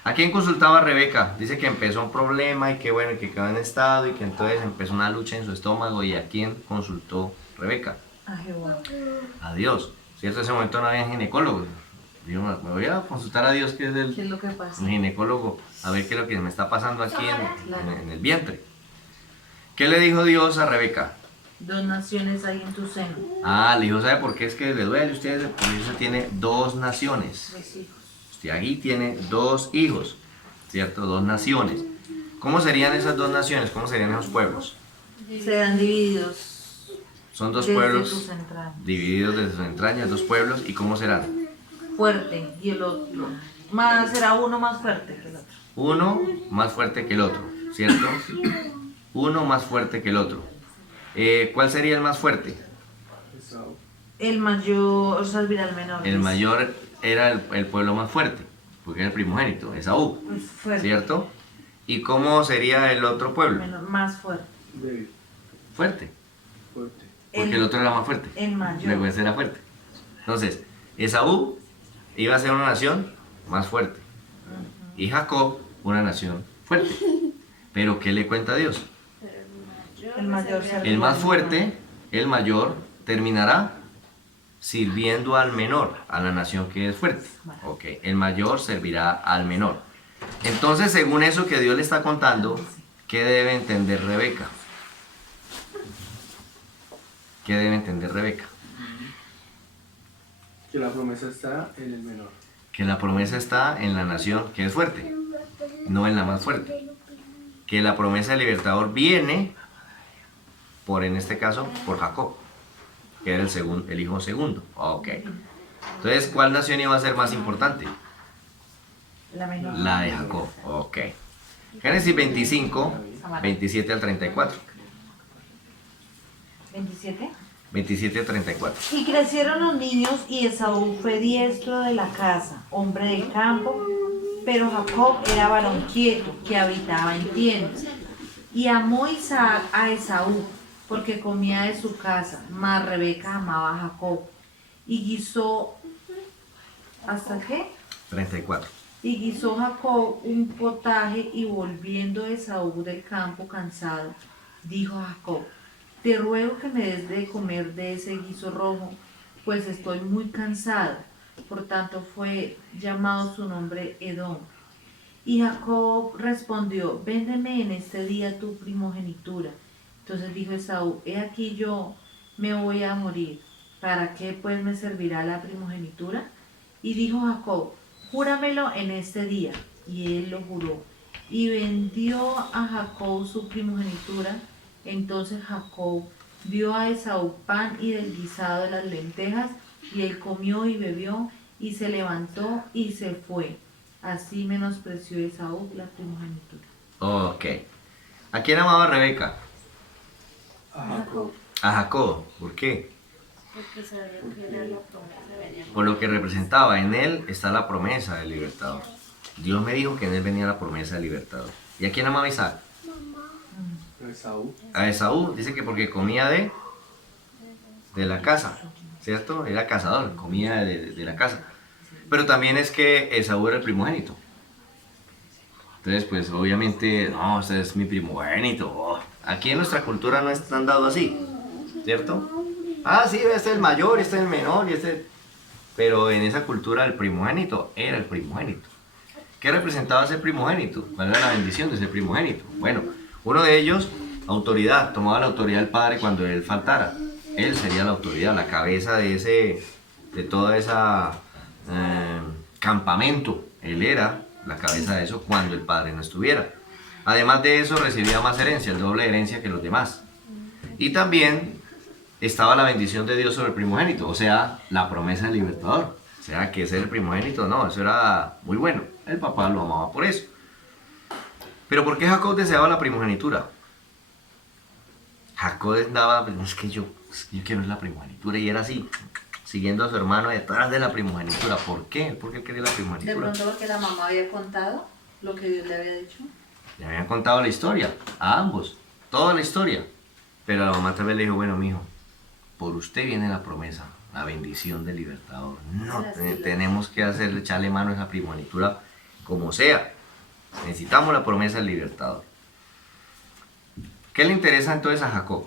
¿A quién consultaba Rebeca? Dice que empezó un problema y que bueno, y que quedó en estado y que entonces empezó una lucha en su estómago. ¿Y a quién consultó Rebeca? A Jehová. A Dios. ¿Cierto? En ese momento no había ginecólogo. Dijo, me voy a consultar a Dios, que es ¿Qué es el lo que pasa? ginecólogo, a ver qué es lo que me está pasando aquí en el vientre. ¿Qué le dijo Dios a Rebeca? 2 naciones hay en tu seno. Ah, le dijo, ¿sabe por qué es que le duele a ustedes? Porque usted tiene 2 naciones. 3 hijos. Usted aquí tiene 2 hijos, ¿cierto? 2 naciones. ¿Cómo serían esas dos naciones? ¿Cómo serían esos pueblos? Serán divididos Son dos desde pueblos sus entrañas. divididos desde sus entrañas, dos pueblos, ¿y cómo serán? Fuerte y el otro. Será uno más fuerte que el otro. Uno más fuerte que el otro, ¿cierto? Uno más fuerte que el otro. ¿Cuál sería el más fuerte? El mayor servirá al menor. El mayor era el pueblo más fuerte, porque era el primogénito, Esaú, Pues fuerte. ¿cierto? ¿Y cómo sería el otro pueblo? Más fuerte. Débil, Fuerte, fuerte. porque el otro era más fuerte. El mayor. Luego ese era fuerte. Entonces, Esaú iba a ser una nación más fuerte. Y Jacob, una nación fuerte. Pero ¿qué le cuenta a Dios? El mayor servirá El más al fuerte, el mayor, terminará sirviendo al menor, a la nación que es fuerte. Ok, el mayor servirá al menor. Entonces, según eso que Dios le está contando, ¿qué debe entender Rebeca? ¿Qué debe entender Rebeca? Que la promesa está en el menor. Que la promesa está en la nación que es fuerte, no en la más fuerte. Que la promesa del libertador viene por, en este caso, por Jacob, que era el hijo segundo. Ok. Entonces, ¿cuál nación iba a ser más importante? La menor. La de Jacob. Ok. Génesis 25, 27 al 34. 27. 27 al 34. Y crecieron los niños y Esaú fue diestro de la casa, hombre del campo, pero Jacob era varón quieto, que habitaba en tiendas. Y amó Isaac a Esaú, porque comía de su casa, mas Rebeca amaba a Jacob. Y guisó, ¿hasta qué? 34. Y guisó Jacob un potaje y volviendo Esaú del campo cansado, dijo a Jacob, te ruego que me des de comer de ese guiso rojo, pues estoy muy cansado. Por tanto fue llamado su nombre Edom. Y Jacob respondió, véndeme en este día tu primogenitura. Entonces dijo Esaú, he aquí yo me voy a morir, ¿para qué pues me servirá la primogenitura? Y dijo Jacob, júramelo en este día. Y él lo juró. Y vendió a Jacob su primogenitura. Entonces Jacob dio a Esaú pan y del guisado de las lentejas, y él comió y bebió, y se levantó y se fue. Así menospreció Esaú la primogenitura. Ok. ¿A quién amaba Rebeca? A Jacob. A Jacob. ¿Por qué? Porque sabía que era la promesa venía. Por lo que representaba. En él está la promesa del libertador. Dios me dijo que en él venía la promesa del libertador. ¿Y a quién amaba Isaac? Esaú. A Esaú. Dice que porque comía de la casa, ¿cierto? Era cazador, comía de la casa. Pero también es que Esaú era el primogénito. Entonces, pues obviamente, no, este es mi primogénito. Oh, aquí en nuestra cultura no están dado así, ¿cierto? Ah, sí, este es el mayor, este es el menor, y este... Pero en esa cultura el primogénito era el primogénito. ¿Qué representaba ese primogénito? ¿Cuál era la bendición de ese primogénito? Bueno, uno de ellos, autoridad, tomaba la autoridad del padre cuando él faltara. Él sería la autoridad, la cabeza de toda esa campamento. Él era la cabeza de eso cuando el padre no estuviera. Además de eso, recibía más herencia, el doble de herencia que los demás. Y también estaba la bendición de Dios sobre el primogénito, o sea, la promesa del libertador. O sea, que ser el primogénito, no, eso era muy bueno. El papá lo amaba por eso. Pero ¿por qué Jacob deseaba la primogenitura? Jacob andaba, es que yo quiero la primogenitura, y era así, siguiendo a su hermano detrás de la primogenitura. ¿Por qué? ¿Por qué él quería la De primogenitura? pronto porque la mamá había contado lo que Dios le había dicho. Le habían contado la historia, a ambos, toda la historia. Pero la mamá tal vez le dijo, bueno, mijo, por usted viene la promesa, la bendición del libertador. No, tenemos que echarle mano a esa primogenitura como sea. Necesitamos la promesa del libertador. ¿Qué le interesa entonces a Jacob?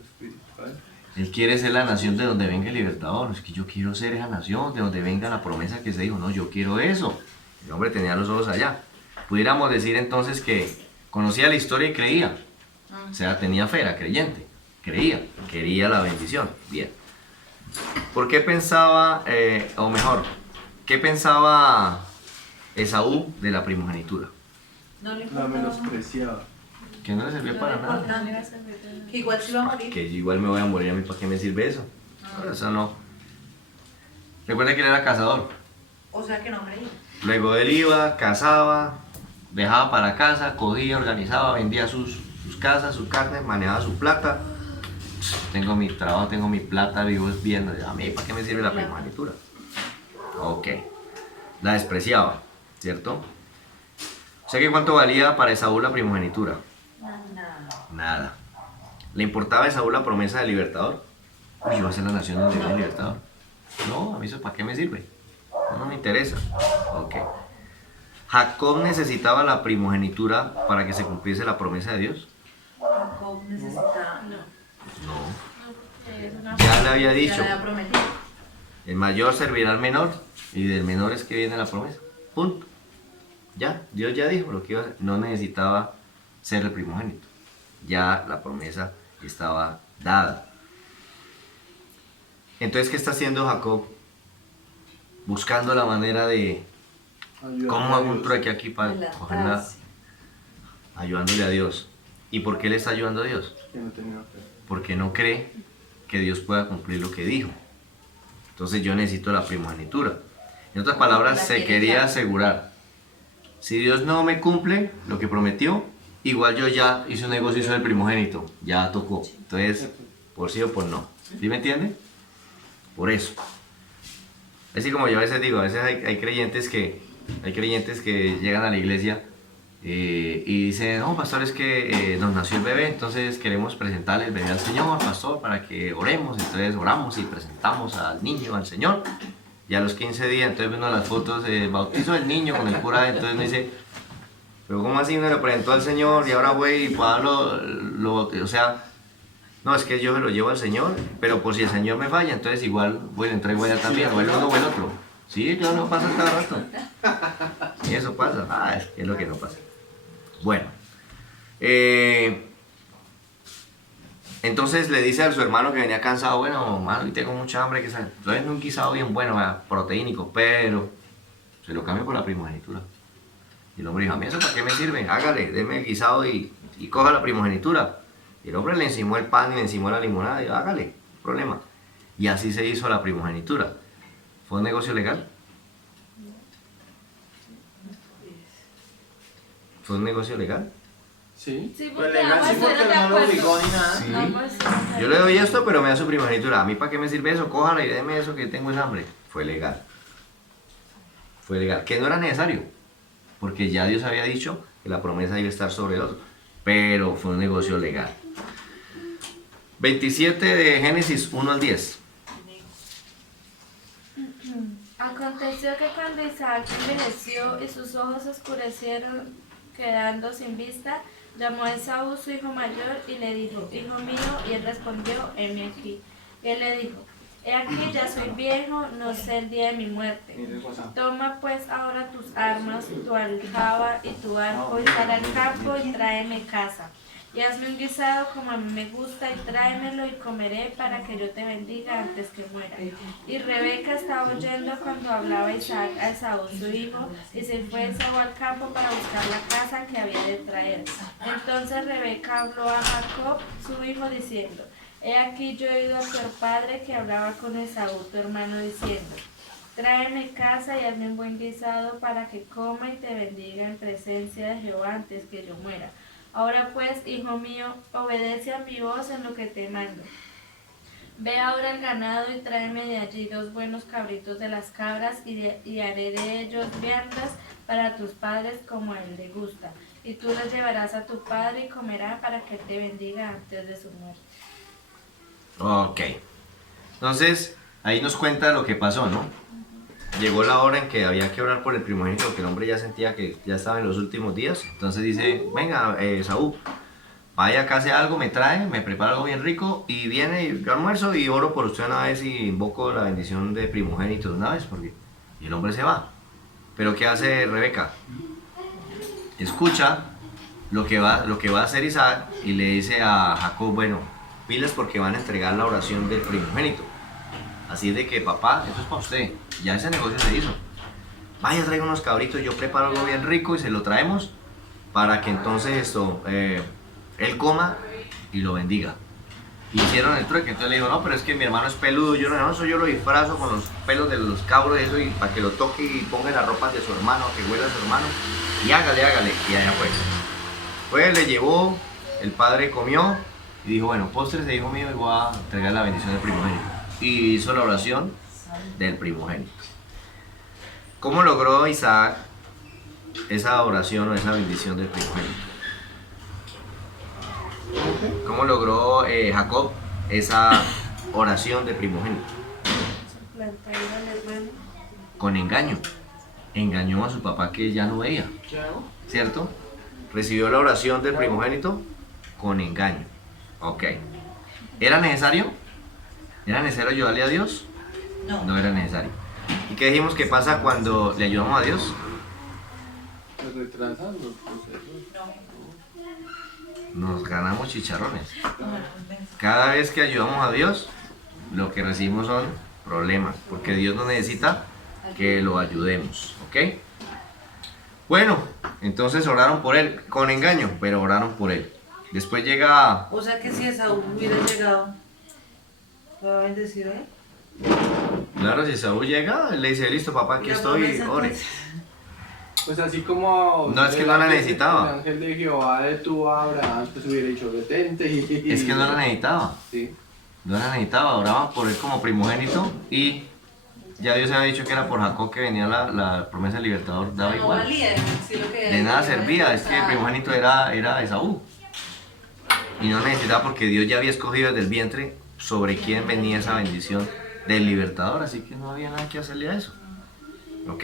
Espiritual. Él quiere ser la nación de donde venga el libertador. Es que yo quiero ser esa nación, de donde venga la promesa que se dijo. No, yo quiero eso. El hombre tenía los ojos allá. Pudiéramos decir entonces que conocía la historia y creía. O sea, tenía fe, era creyente. Creía, quería la bendición. Bien. ¿Por qué pensaba, o mejor, qué pensaba Esaú de la primogenitura? No le La importaba. menospreciaba. Que no le servía No para le nada. importaba. Que igual se iba a morir. Que yo igual me voy a morir, a mí para qué me sirve eso. Eso no. Recuerda que él era cazador. O sea que no creía. Luego él iba, cazaba, dejaba para casa, cogía, organizaba, vendía sus casas, su carne, manejaba su plata. Tengo mi trabajo, tengo mi plata, vivo viendo. A mí, ¿para qué me sirve la primogenitura? Ok. La despreciaba, ¿cierto? O sea que ¿cuánto valía para Esaú la primogenitura? Nada. Nada. ¿Le importaba a Esaú la promesa del libertador? Uy, yo voy a ser la nación donde viene el libertador. No, a mí eso ¿para qué me sirve? No me interesa. Ok. ¿Jacob necesitaba la primogenitura para que se cumpliese la promesa de Dios? Jacob necesitaba. No. No, porque es una Ya le había Ya dicho, le había prometido. el mayor servirá al menor y del menor es que viene la promesa. Punto. Ya, Dios ya dijo lo que iba a hacer. No necesitaba ser el primogénito. Ya la promesa estaba dada. Entonces, ¿qué está haciendo Jacob? Buscando la manera de cómo hago un trueque aquí para cogerla, Adelantarse. ayudándole a Dios. ¿Y por qué le está ayudando a Dios? Que no tenía fe. Porque no cree que Dios pueda cumplir lo que dijo. Entonces yo necesito la primogenitura. En otras palabras, La se quiere quería ya. asegurar. Si Dios no me cumple lo que prometió, igual yo ya hice un negocio del primogénito, ya tocó. Entonces, por sí o por no. ¿Sí me entiende? Por eso. Así como yo a veces digo, a veces hay creyentes que llegan a la iglesia y dicen, no, pastor, es que nos nació el bebé, entonces queremos presentarle el bebé al Señor, pastor, para que oremos. Entonces oramos y presentamos al niño al Señor. Y a los 15 días, entonces vemos las fotos del bautizo del niño con el cura, entonces me dice, pero ¿cómo así uno lo presentó al Señor y ahora voy y Pablo lo bautizó? O sea, no, es que yo se lo llevo al Señor, pero por si el Señor me falla, entonces igual voy y le entrego a ella también, o el uno o el otro. Sí, yo no pasa cada rato. Y eso pasa, es lo que no pasa. Bueno, entonces le dice a su hermano que venía cansado, bueno, hermano, y tengo mucha hambre, que entonces un guisado bien bueno, proteínico, pero se lo cambio por la primogenitura. Y el hombre dijo, a mí eso para qué me sirve, hágale, deme el guisado y coja la primogenitura. Y el hombre le encimó el pan y le encimó la limonada y dijo, hágale, no hay problema. Y así se hizo la primogenitura. ¿Fue un negocio legal? ¿Fue un negocio legal? Sí. Sí, Pues porque legal, vamos sí, a porque estar de no lo acuerdo. obligó ni nada. Sí. Vamos a estar- Yo le doy esto, pero me da su primogenitura. ¿A mí para qué me sirve eso? Cójala y déme eso que tengo es hambre. Fue legal. Fue legal. Que no era necesario. Porque ya Dios había dicho que la promesa iba a estar sobre el otro. Pero fue un negocio legal. 27 de Génesis 1 al 10. Aconteció que cuando Isaac envejeció y sus ojos se oscurecieron, quedando sin vista, llamó a Esaú su hijo mayor y le dijo, hijo mío, y él respondió, heme aquí. Y él le dijo, he aquí ya soy viejo, no sé el día de mi muerte. Mire, cosa. Toma pues ahora tus armas, tu aljaba y tu arco, y sal al campo y tráeme casa. Y hazme un guisado como a mí me gusta y tráemelo y comeré para que yo te bendiga antes que muera. Y Rebeca estaba oyendo cuando hablaba Isaac a Esaú su hijo, y se fue Esaú al campo para buscar la casa que había de traer. Entonces Rebeca habló a Jacob su hijo diciendo, he aquí yo he oído a tu padre que hablaba con Esaú tu hermano diciendo, tráeme casa y hazme un buen guisado para que coma y te bendiga en presencia de Jehová antes que yo muera. Ahora pues, hijo mío, obedece a mi voz en lo que te mando. Ve ahora al ganado y tráeme de allí 2 buenos cabritos de las cabras y haré de ellos viandas para tus padres como a él le gusta. Y tú los llevarás a tu padre y comerá para que te bendiga antes de su muerte. Ok. Entonces, ahí nos cuenta lo que pasó, ¿no? Llegó la hora en que había que orar por el primogénito, que el hombre ya sentía que ya estaba en los últimos días. Entonces dice, venga, Saúl, vaya acá, hace algo, me trae, me prepara algo bien rico y viene y yo almuerzo y oro por usted una vez y invoco la bendición de primogénito una vez, porque y el hombre se va. Pero ¿qué hace Rebeca? Escucha lo que va a hacer Isaac y le dice a Jacob, bueno, pilas porque van a entregar la oración del primogénito. Así de que, papá, eso es para usted. Ya ese negocio se hizo. Vaya, traiga unos cabritos, yo preparo algo bien rico y se lo traemos para que entonces él coma y lo bendiga. Hicieron el trueque, entonces le dijo, no, pero es que mi hermano es peludo, yo no, eso yo lo disfrazo con los pelos de los cabros y eso, y para que lo toque y ponga las ropas de su hermano, que huela a su hermano, y hágale, y allá fue. Pues le llevó, el padre comió, y dijo, bueno, postres de hijo mío, y voy a entregar la bendición del primogénito. Y hizo la oración del primogénito. ¿Cómo logró Isaac esa oración o esa bendición del primogénito? ¿Cómo logró Jacob esa oración de primogénito? Con engaño. Engañó a su papá que ya no veía, ¿cierto? Recibió la oración del primogénito con engaño. Ok. ¿Era necesario? ¿Era necesario ayudarle a Dios? No. No era necesario. ¿Y qué dijimos que pasa cuando le ayudamos a Dios? Se retrasan los procesos. Nos ganamos chicharrones. Cada vez que ayudamos a Dios, lo que recibimos son problemas, porque Dios no necesita que lo ayudemos, ¿ok? Bueno, entonces oraron por él, con engaño, pero oraron por él. Después llega... O sea que si Esaú hubiera llegado, ¿lo va a bendecir él? Claro, si Saúl llega, él le dice, listo papá, aquí La estoy, promesa, ore. pues. Pues así como... No, es que no la necesitaba. El ángel de Jehová detuvo a Abraham, pues hubiera dicho, detente y... Es que no la necesitaba. Sí. No la necesitaba, oraban por él como primogénito y ya Dios había dicho que era por Jacob que venía la promesa del libertador, daba No igual. valía, sí, lo que De nada servía, es que el primogénito era Esaú. Y no necesitaba porque Dios ya había escogido desde el vientre sobre quién venía esa bendición del libertador, así que no había nada que hacerle a eso. ¿Ok?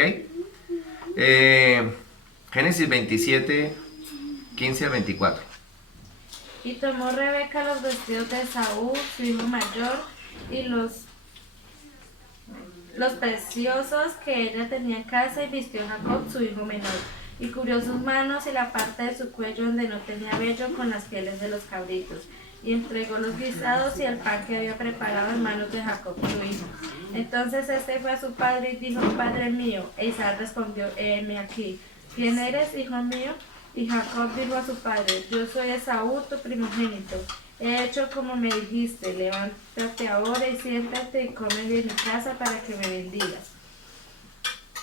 Génesis 27, 15 al 24. Y tomó Rebeca los vestidos de Esaú, su hijo mayor, y los preciosos que ella tenía en casa, y vistió a Jacob, su hijo menor, y cubrió sus manos y la parte de su cuello donde no tenía vello con las pieles de los cabritos, y entregó los guisados y el pan que había preparado en manos de Jacob, su hijo. Entonces este fue a su padre y dijo, Padre mío. E Isaac respondió, heme aquí. ¿Quién eres, hijo mío? Y Jacob dijo a su padre, yo soy Esaú, tu primogénito. He hecho como me dijiste, levántate ahora y siéntate y come de mi casa para que me bendigas.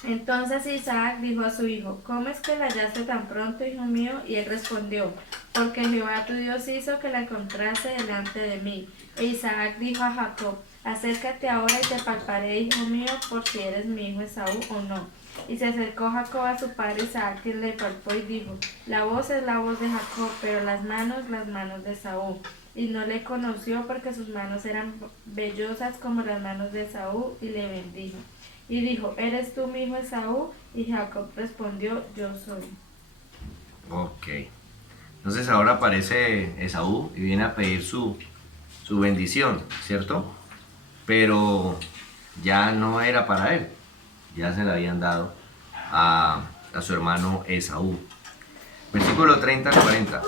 Entonces Isaac dijo a su hijo, ¿cómo es que la hallaste tan pronto, hijo mío? Y él respondió, porque Jehová tu Dios hizo que la encontrase delante de mí. E Isaac dijo a Jacob, acércate ahora y te palparé, hijo mío, por si eres mi hijo Esaú o no. Y se acercó Jacob a su padre Isaac, quien le palpó y dijo, la voz es la voz de Jacob, pero las manos de Esaú. Y no le conoció porque sus manos eran vellosas como las manos de Esaú, y le bendijo. Y dijo, ¿eres tú mi hijo Esaú? Y Jacob respondió, yo soy. Ok. Entonces ahora aparece Esaú y viene a pedir su bendición, ¿cierto? Pero ya no era para él. Ya se la habían dado a su hermano Esaú. Versículo 30 al 40.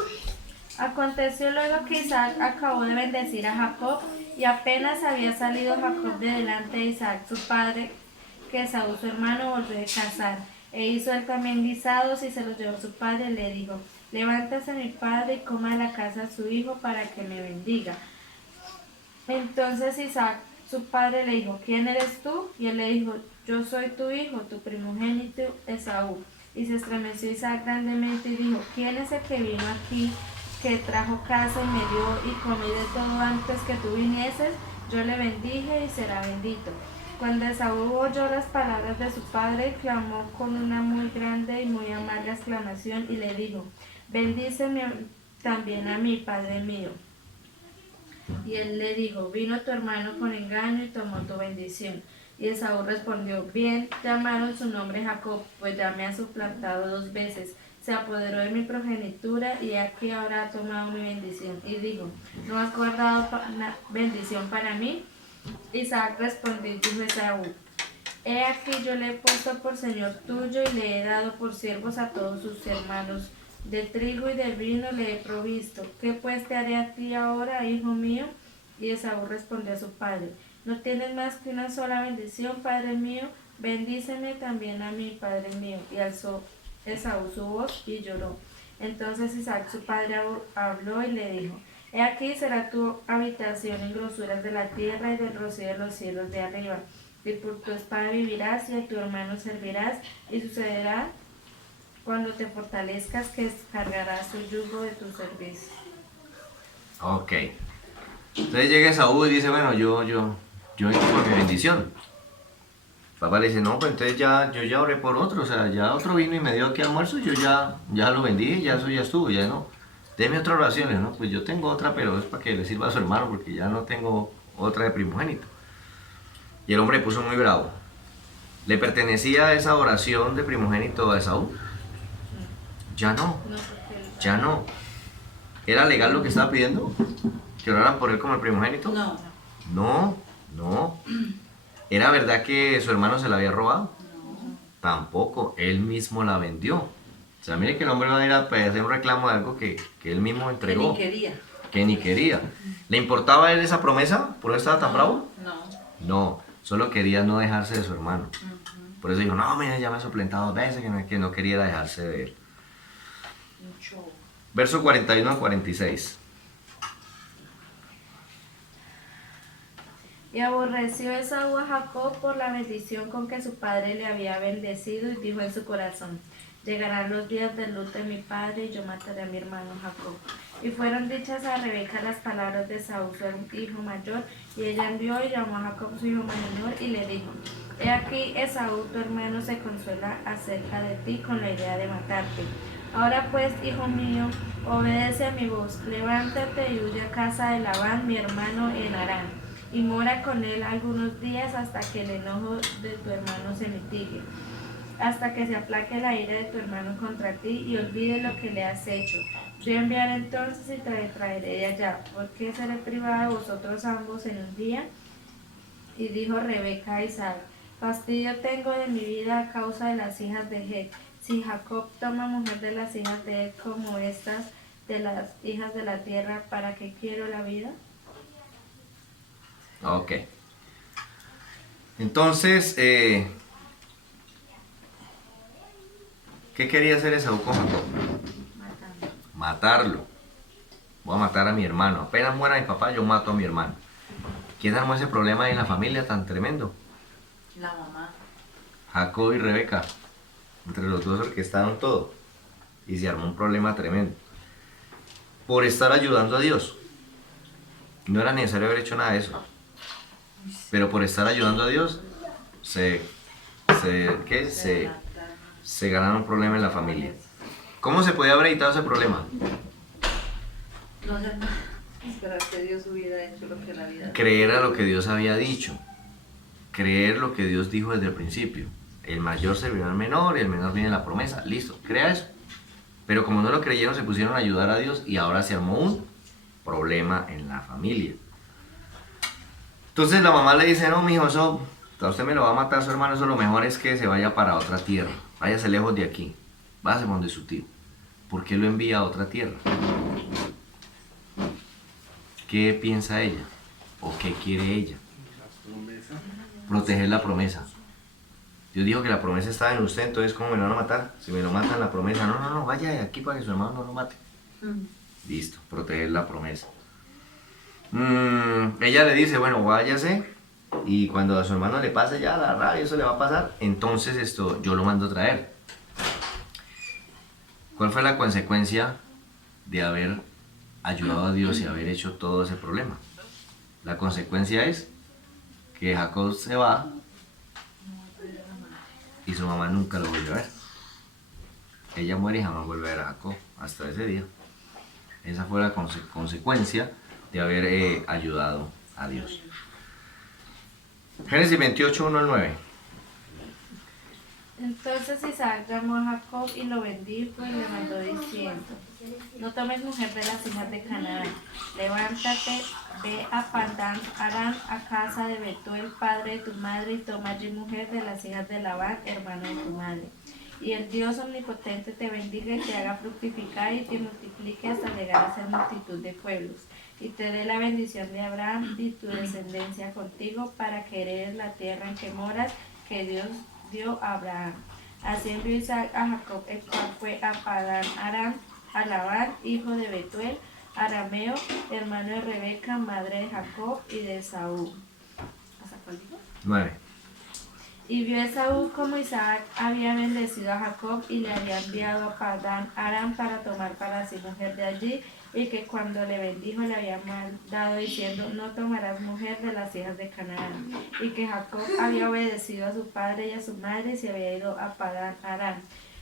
Aconteció luego que Isaac acabó de bendecir a Jacob, y apenas había salido Jacob de delante de Isaac su padre, que Esaú su hermano volvió de cazar, e hizo él también guisados y se los llevó a su padre, y le dijo, levántase mi padre y coma de la casa de su hijo para que me bendiga. Entonces Isaac su padre le dijo, ¿quién eres tú? Y él le dijo, yo soy tu hijo, tu primogénito Esaú. Y se estremeció Isaac grandemente y dijo, ¿quién es el que vino aquí, que trajo casa y me dio y comí de todo antes que tú vinieses? Yo le bendije y será bendito. Cuando Esaú oyó las palabras de su padre, clamó con una muy grande y muy amarga exclamación y le dijo, bendíceme también a mí, padre mío. Y él le dijo, vino tu hermano con engaño y tomó tu bendición. Y Esaú respondió, bien llamaron su nombre Jacob, pues ya me ha suplantado 2 veces. Se apoderó de mi progenitura y aquí ahora ha tomado mi bendición. Y dijo, ¿no has guardado bendición para mí? Isaac respondió y dijo Esaú, he aquí yo le he puesto por señor tuyo y le he dado por siervos a todos sus hermanos. De trigo y de vino le he provisto. ¿Qué pues te haré a ti ahora, hijo mío? Y Esaú respondió a su padre, ¿no tienes más que una sola bendición, padre mío? Bendíceme también a mí, padre mío. Y alzó Esaú su voz y lloró. Entonces Isaac su padre habló y le dijo, he aquí será tu habitación en grosuras de la tierra y del rocío de los cielos de arriba, y por tu espada vivirás y a tu hermano servirás, y sucederá cuando te fortalezcas que descargarás su yugo de tu servicio. Ok. Entonces llega Esaú y dice, bueno, yo vengo por mi bendición. Papá le dice, no, pues entonces yo ya oré por otro, o sea, ya otro vino y me dio aquí almuerzo, yo ya lo vendí, ya eso ya estuvo, ya no. Deme otra oración, ¿no? Pues yo tengo otra, pero es para que le sirva a su hermano, porque ya no tengo otra de primogénito. Y el hombre se puso muy bravo. ¿Le pertenecía esa oración de primogénito a Esaú? Ya no, ya no. ¿Era legal lo que estaba pidiendo? ¿Que oraran por él como el primogénito? No. No. ¿Era verdad que su hermano se la había robado? Tampoco, él mismo la vendió. O sea, mire que el hombre va a ir a hacer un reclamo de algo que él mismo entregó. Que ni quería. ¿Le importaba a él esa promesa? ¿Por eso estaba tan bravo? No, solo quería no dejarse de su hermano. Por eso dijo, no, mira, ya me ha suplentado 2 veces que no quería dejarse de él. Verso 41 a 46. Y aborreció Esaú a Jacob por la bendición con que su padre le había bendecido, y dijo en su corazón, llegarán los días del luto de mi padre y yo mataré a mi hermano Jacob. Y fueron dichas a Rebeca las palabras de Esaú su hijo mayor, y ella envió y llamó a Jacob su hijo menor y le dijo, he aquí Esaú tu hermano se consuela acerca de ti con la idea de matarte. Ahora pues, hijo mío, obedece a mi voz, levántate y huye a casa de Labán mi hermano en Harán, y mora con él algunos días hasta que el enojo de tu hermano se mitigue, hasta que se aplaque la ira de tu hermano contra ti y olvide lo que le has hecho. Yo enviaré entonces y te traeré de allá. ¿Por qué seré privada de vosotros ambos en un día? Y dijo Rebeca a Isaac, fastidio tengo de mi vida a causa de las hijas de Het. Si Jacob toma mujer de las hijas de Het como estas de las hijas de la tierra, ¿para qué quiero la vida? Ok. Entonces, ¿qué quería hacer Esaú con Jacob? Matarlo. Voy a matar a mi hermano. Apenas muera mi papá, yo mato a mi hermano. ¿Quién armó ese problema en la familia tan tremendo? La mamá. Jacob y Rebeca. Entre los dos orquestaron todo. Y se armó un problema tremendo. Por estar ayudando a Dios. No era necesario haber hecho nada de eso. Pero por estar ayudando a Dios, se ganaron un problema en la familia. ¿Cómo se podía haber evitado ese problema? No sé, esperar que Dios hubiera hecho lo que la vida. Creer a lo que Dios había dicho. Creer lo que Dios dijo desde el principio. El mayor servirá al menor y el menor viene la promesa. Listo, crea eso. Pero como no lo creyeron, se pusieron a ayudar a Dios y ahora se armó un problema en la familia. Entonces la mamá le dice, no, mijo, eso, usted me lo va a matar su hermano, eso lo mejor es que se vaya para otra tierra. Váyase lejos de aquí. Váyase donde su tío. ¿Por qué lo envía a otra tierra? ¿Qué piensa ella? ¿O qué quiere ella? Proteger la promesa. Dios dijo que la promesa estaba en usted, entonces ¿cómo me lo van a matar? Si me lo matan la promesa, no, vaya de aquí para que su hermano no lo mate. Listo, proteger la promesa. Ella le dice, bueno, váyase, y cuando a su hermano le pase ya la rabia, eso le va a pasar, entonces yo lo mando a traer. ¿Cuál fue la consecuencia de haber ayudado a Dios y haber hecho todo ese problema? La consecuencia es que Jacob se va y su mamá nunca lo vuelve a ver. Ella muere y jamás vuelve a ver a Jacob hasta ese día. Esa fue la consecuencia de haber ayudado a Dios. Génesis 28, 1 al 9. Entonces Isaac llamó a Jacob y lo bendijo y le mandó diciendo, no tomes mujer de las hijas de Canaán, levántate, ve a Padán Aram, a casa de Betuel, padre de tu madre, y toma allí mujer de las hijas de Labán, hermano de tu madre. Y el Dios omnipotente te bendiga y te haga fructificar y te multiplique hasta llegar a ser multitud de pueblos. Y te dé la bendición de Abraham y tu descendencia contigo para que heredes la tierra en que moras, que Dios dio a Abraham. Así envió Isaac a Jacob, el cual fue a Padán Aram, a Labán, hijo de Betuel, arameo, hermano de Rebeca, madre de Jacob y de Esaú. ¿Hasta cuál dijo? 9. Y vio Esaú como Isaac había bendecido a Jacob y le había enviado a Padán Aram para tomar para sí mujer de allí, y que cuando le bendijo le había mandado diciendo, no tomarás mujer de las hijas de Canaán, y que Jacob había obedecido a su padre y a su madre y se había ido a Padán Aram.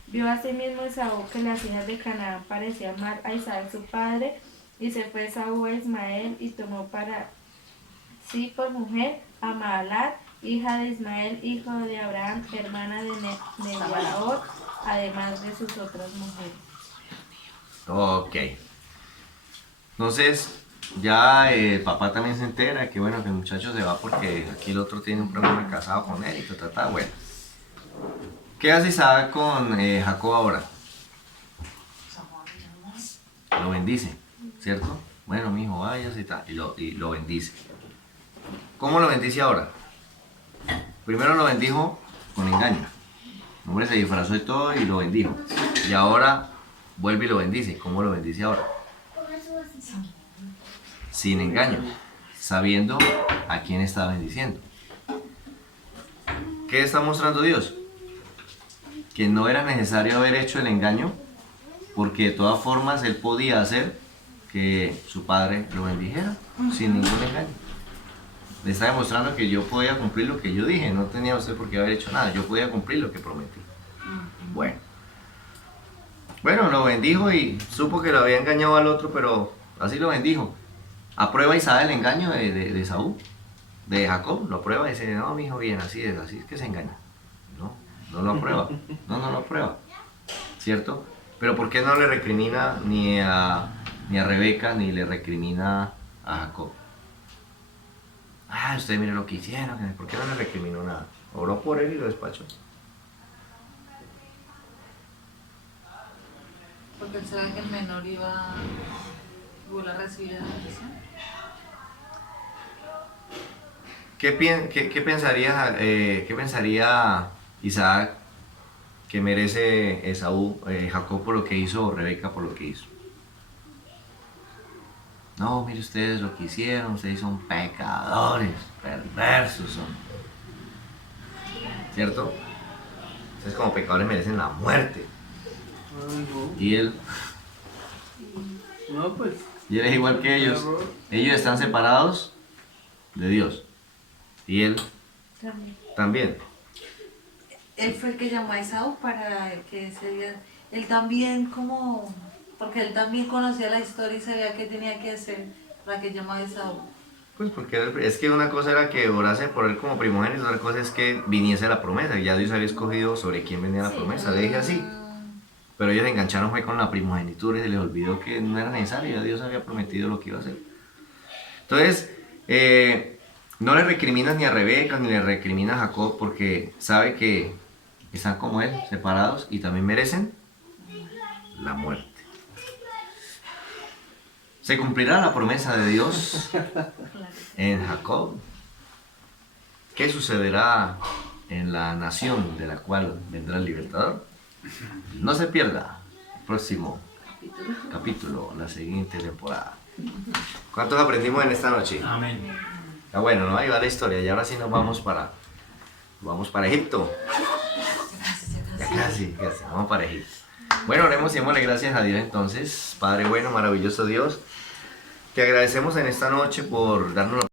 Vio asimismo Esaú que las hijas de Canaán parecían mal a Isaac su padre, y se fue Esaú a Ismael y tomó para sí por mujer a Mahalat, hija de Ismael, hijo de Abraham, hermana de Nebaot, además de sus otras mujeres. Ok. Entonces, ya el papá también se entera que bueno, que el muchacho se va porque aquí el otro tiene un problema casado con él y bueno. ¿Qué hace Isaac con Jacob ahora? Lo bendice, ¿cierto? Bueno, mi hijo, váyase y tal, y lo bendice. ¿Cómo lo bendice ahora? Primero lo bendijo con engaño. El hombre se disfrazó y todo y lo bendijo. Y ahora vuelve y lo bendice. ¿Cómo lo bendice ahora? Sin engaño, sabiendo a quién está bendiciendo. ¿Qué está mostrando Dios? Que no era necesario haber hecho el engaño, porque de todas formas él podía hacer que su padre lo bendijera sin ningún engaño. Le está demostrando que yo podía cumplir lo que yo dije, no tenía usted por qué haber hecho nada, yo podía cumplir lo que prometí. Bueno, lo bendijo y supo que lo había engañado al otro, pero así lo bendijo. Aprueba Isaac el engaño de Esaú, de Jacob, lo aprueba y dice, no, mi hijo, bien, así es que se engaña. No lo aprueba, no lo aprueba, ¿cierto? Pero ¿por qué no le recrimina ni a Rebeca, ni le recrimina a Jacob? Ustedes miren lo que hicieron, ¿por qué no le recriminó nada? Oró por él y lo despachó. Porque él sabe que el menor iba a recibir la bendición. ¿Qué pensaría Isaac que merece Jacob por lo que hizo o Rebeca por lo que hizo? No, mire ustedes lo que hicieron, ustedes son pecadores, perversos son. ¿Cierto? Ustedes como pecadores merecen la muerte. Y él y él es igual que ellos. Ellos están separados de Dios. Y él también. Él fue el que llamó a Esaú para que se diera. Él también porque él también conocía la historia y sabía qué tenía que hacer para que llamó a Esaú. Pues porque es que una cosa era que orase por él como primogénito, otra cosa es que viniese la promesa. Ya Dios había escogido sobre quién venía la promesa. Le dije así. Pero ellos engancharon fue con la primogenitura y se les olvidó que no era necesario, ya Dios había prometido lo que iba a hacer. Entonces, no le recriminas ni a Rebeca ni le recriminas a Jacob porque sabe que están como él, separados y también merecen la muerte. ¿Se cumplirá la promesa de Dios en Jacob? ¿Qué sucederá en la nación de la cual vendrá el libertador? No se pierda el próximo capítulo, la siguiente temporada. ¿Cuántos aprendimos en esta noche? Amén. Está bueno, ¿no? Ahí va la historia y ahora sí nos vamos para Egipto. Ya casi, vamos para Egipto. Bueno, oremos y démosle gracias a Dios entonces. Padre bueno, maravilloso Dios, te agradecemos en esta noche por darnos la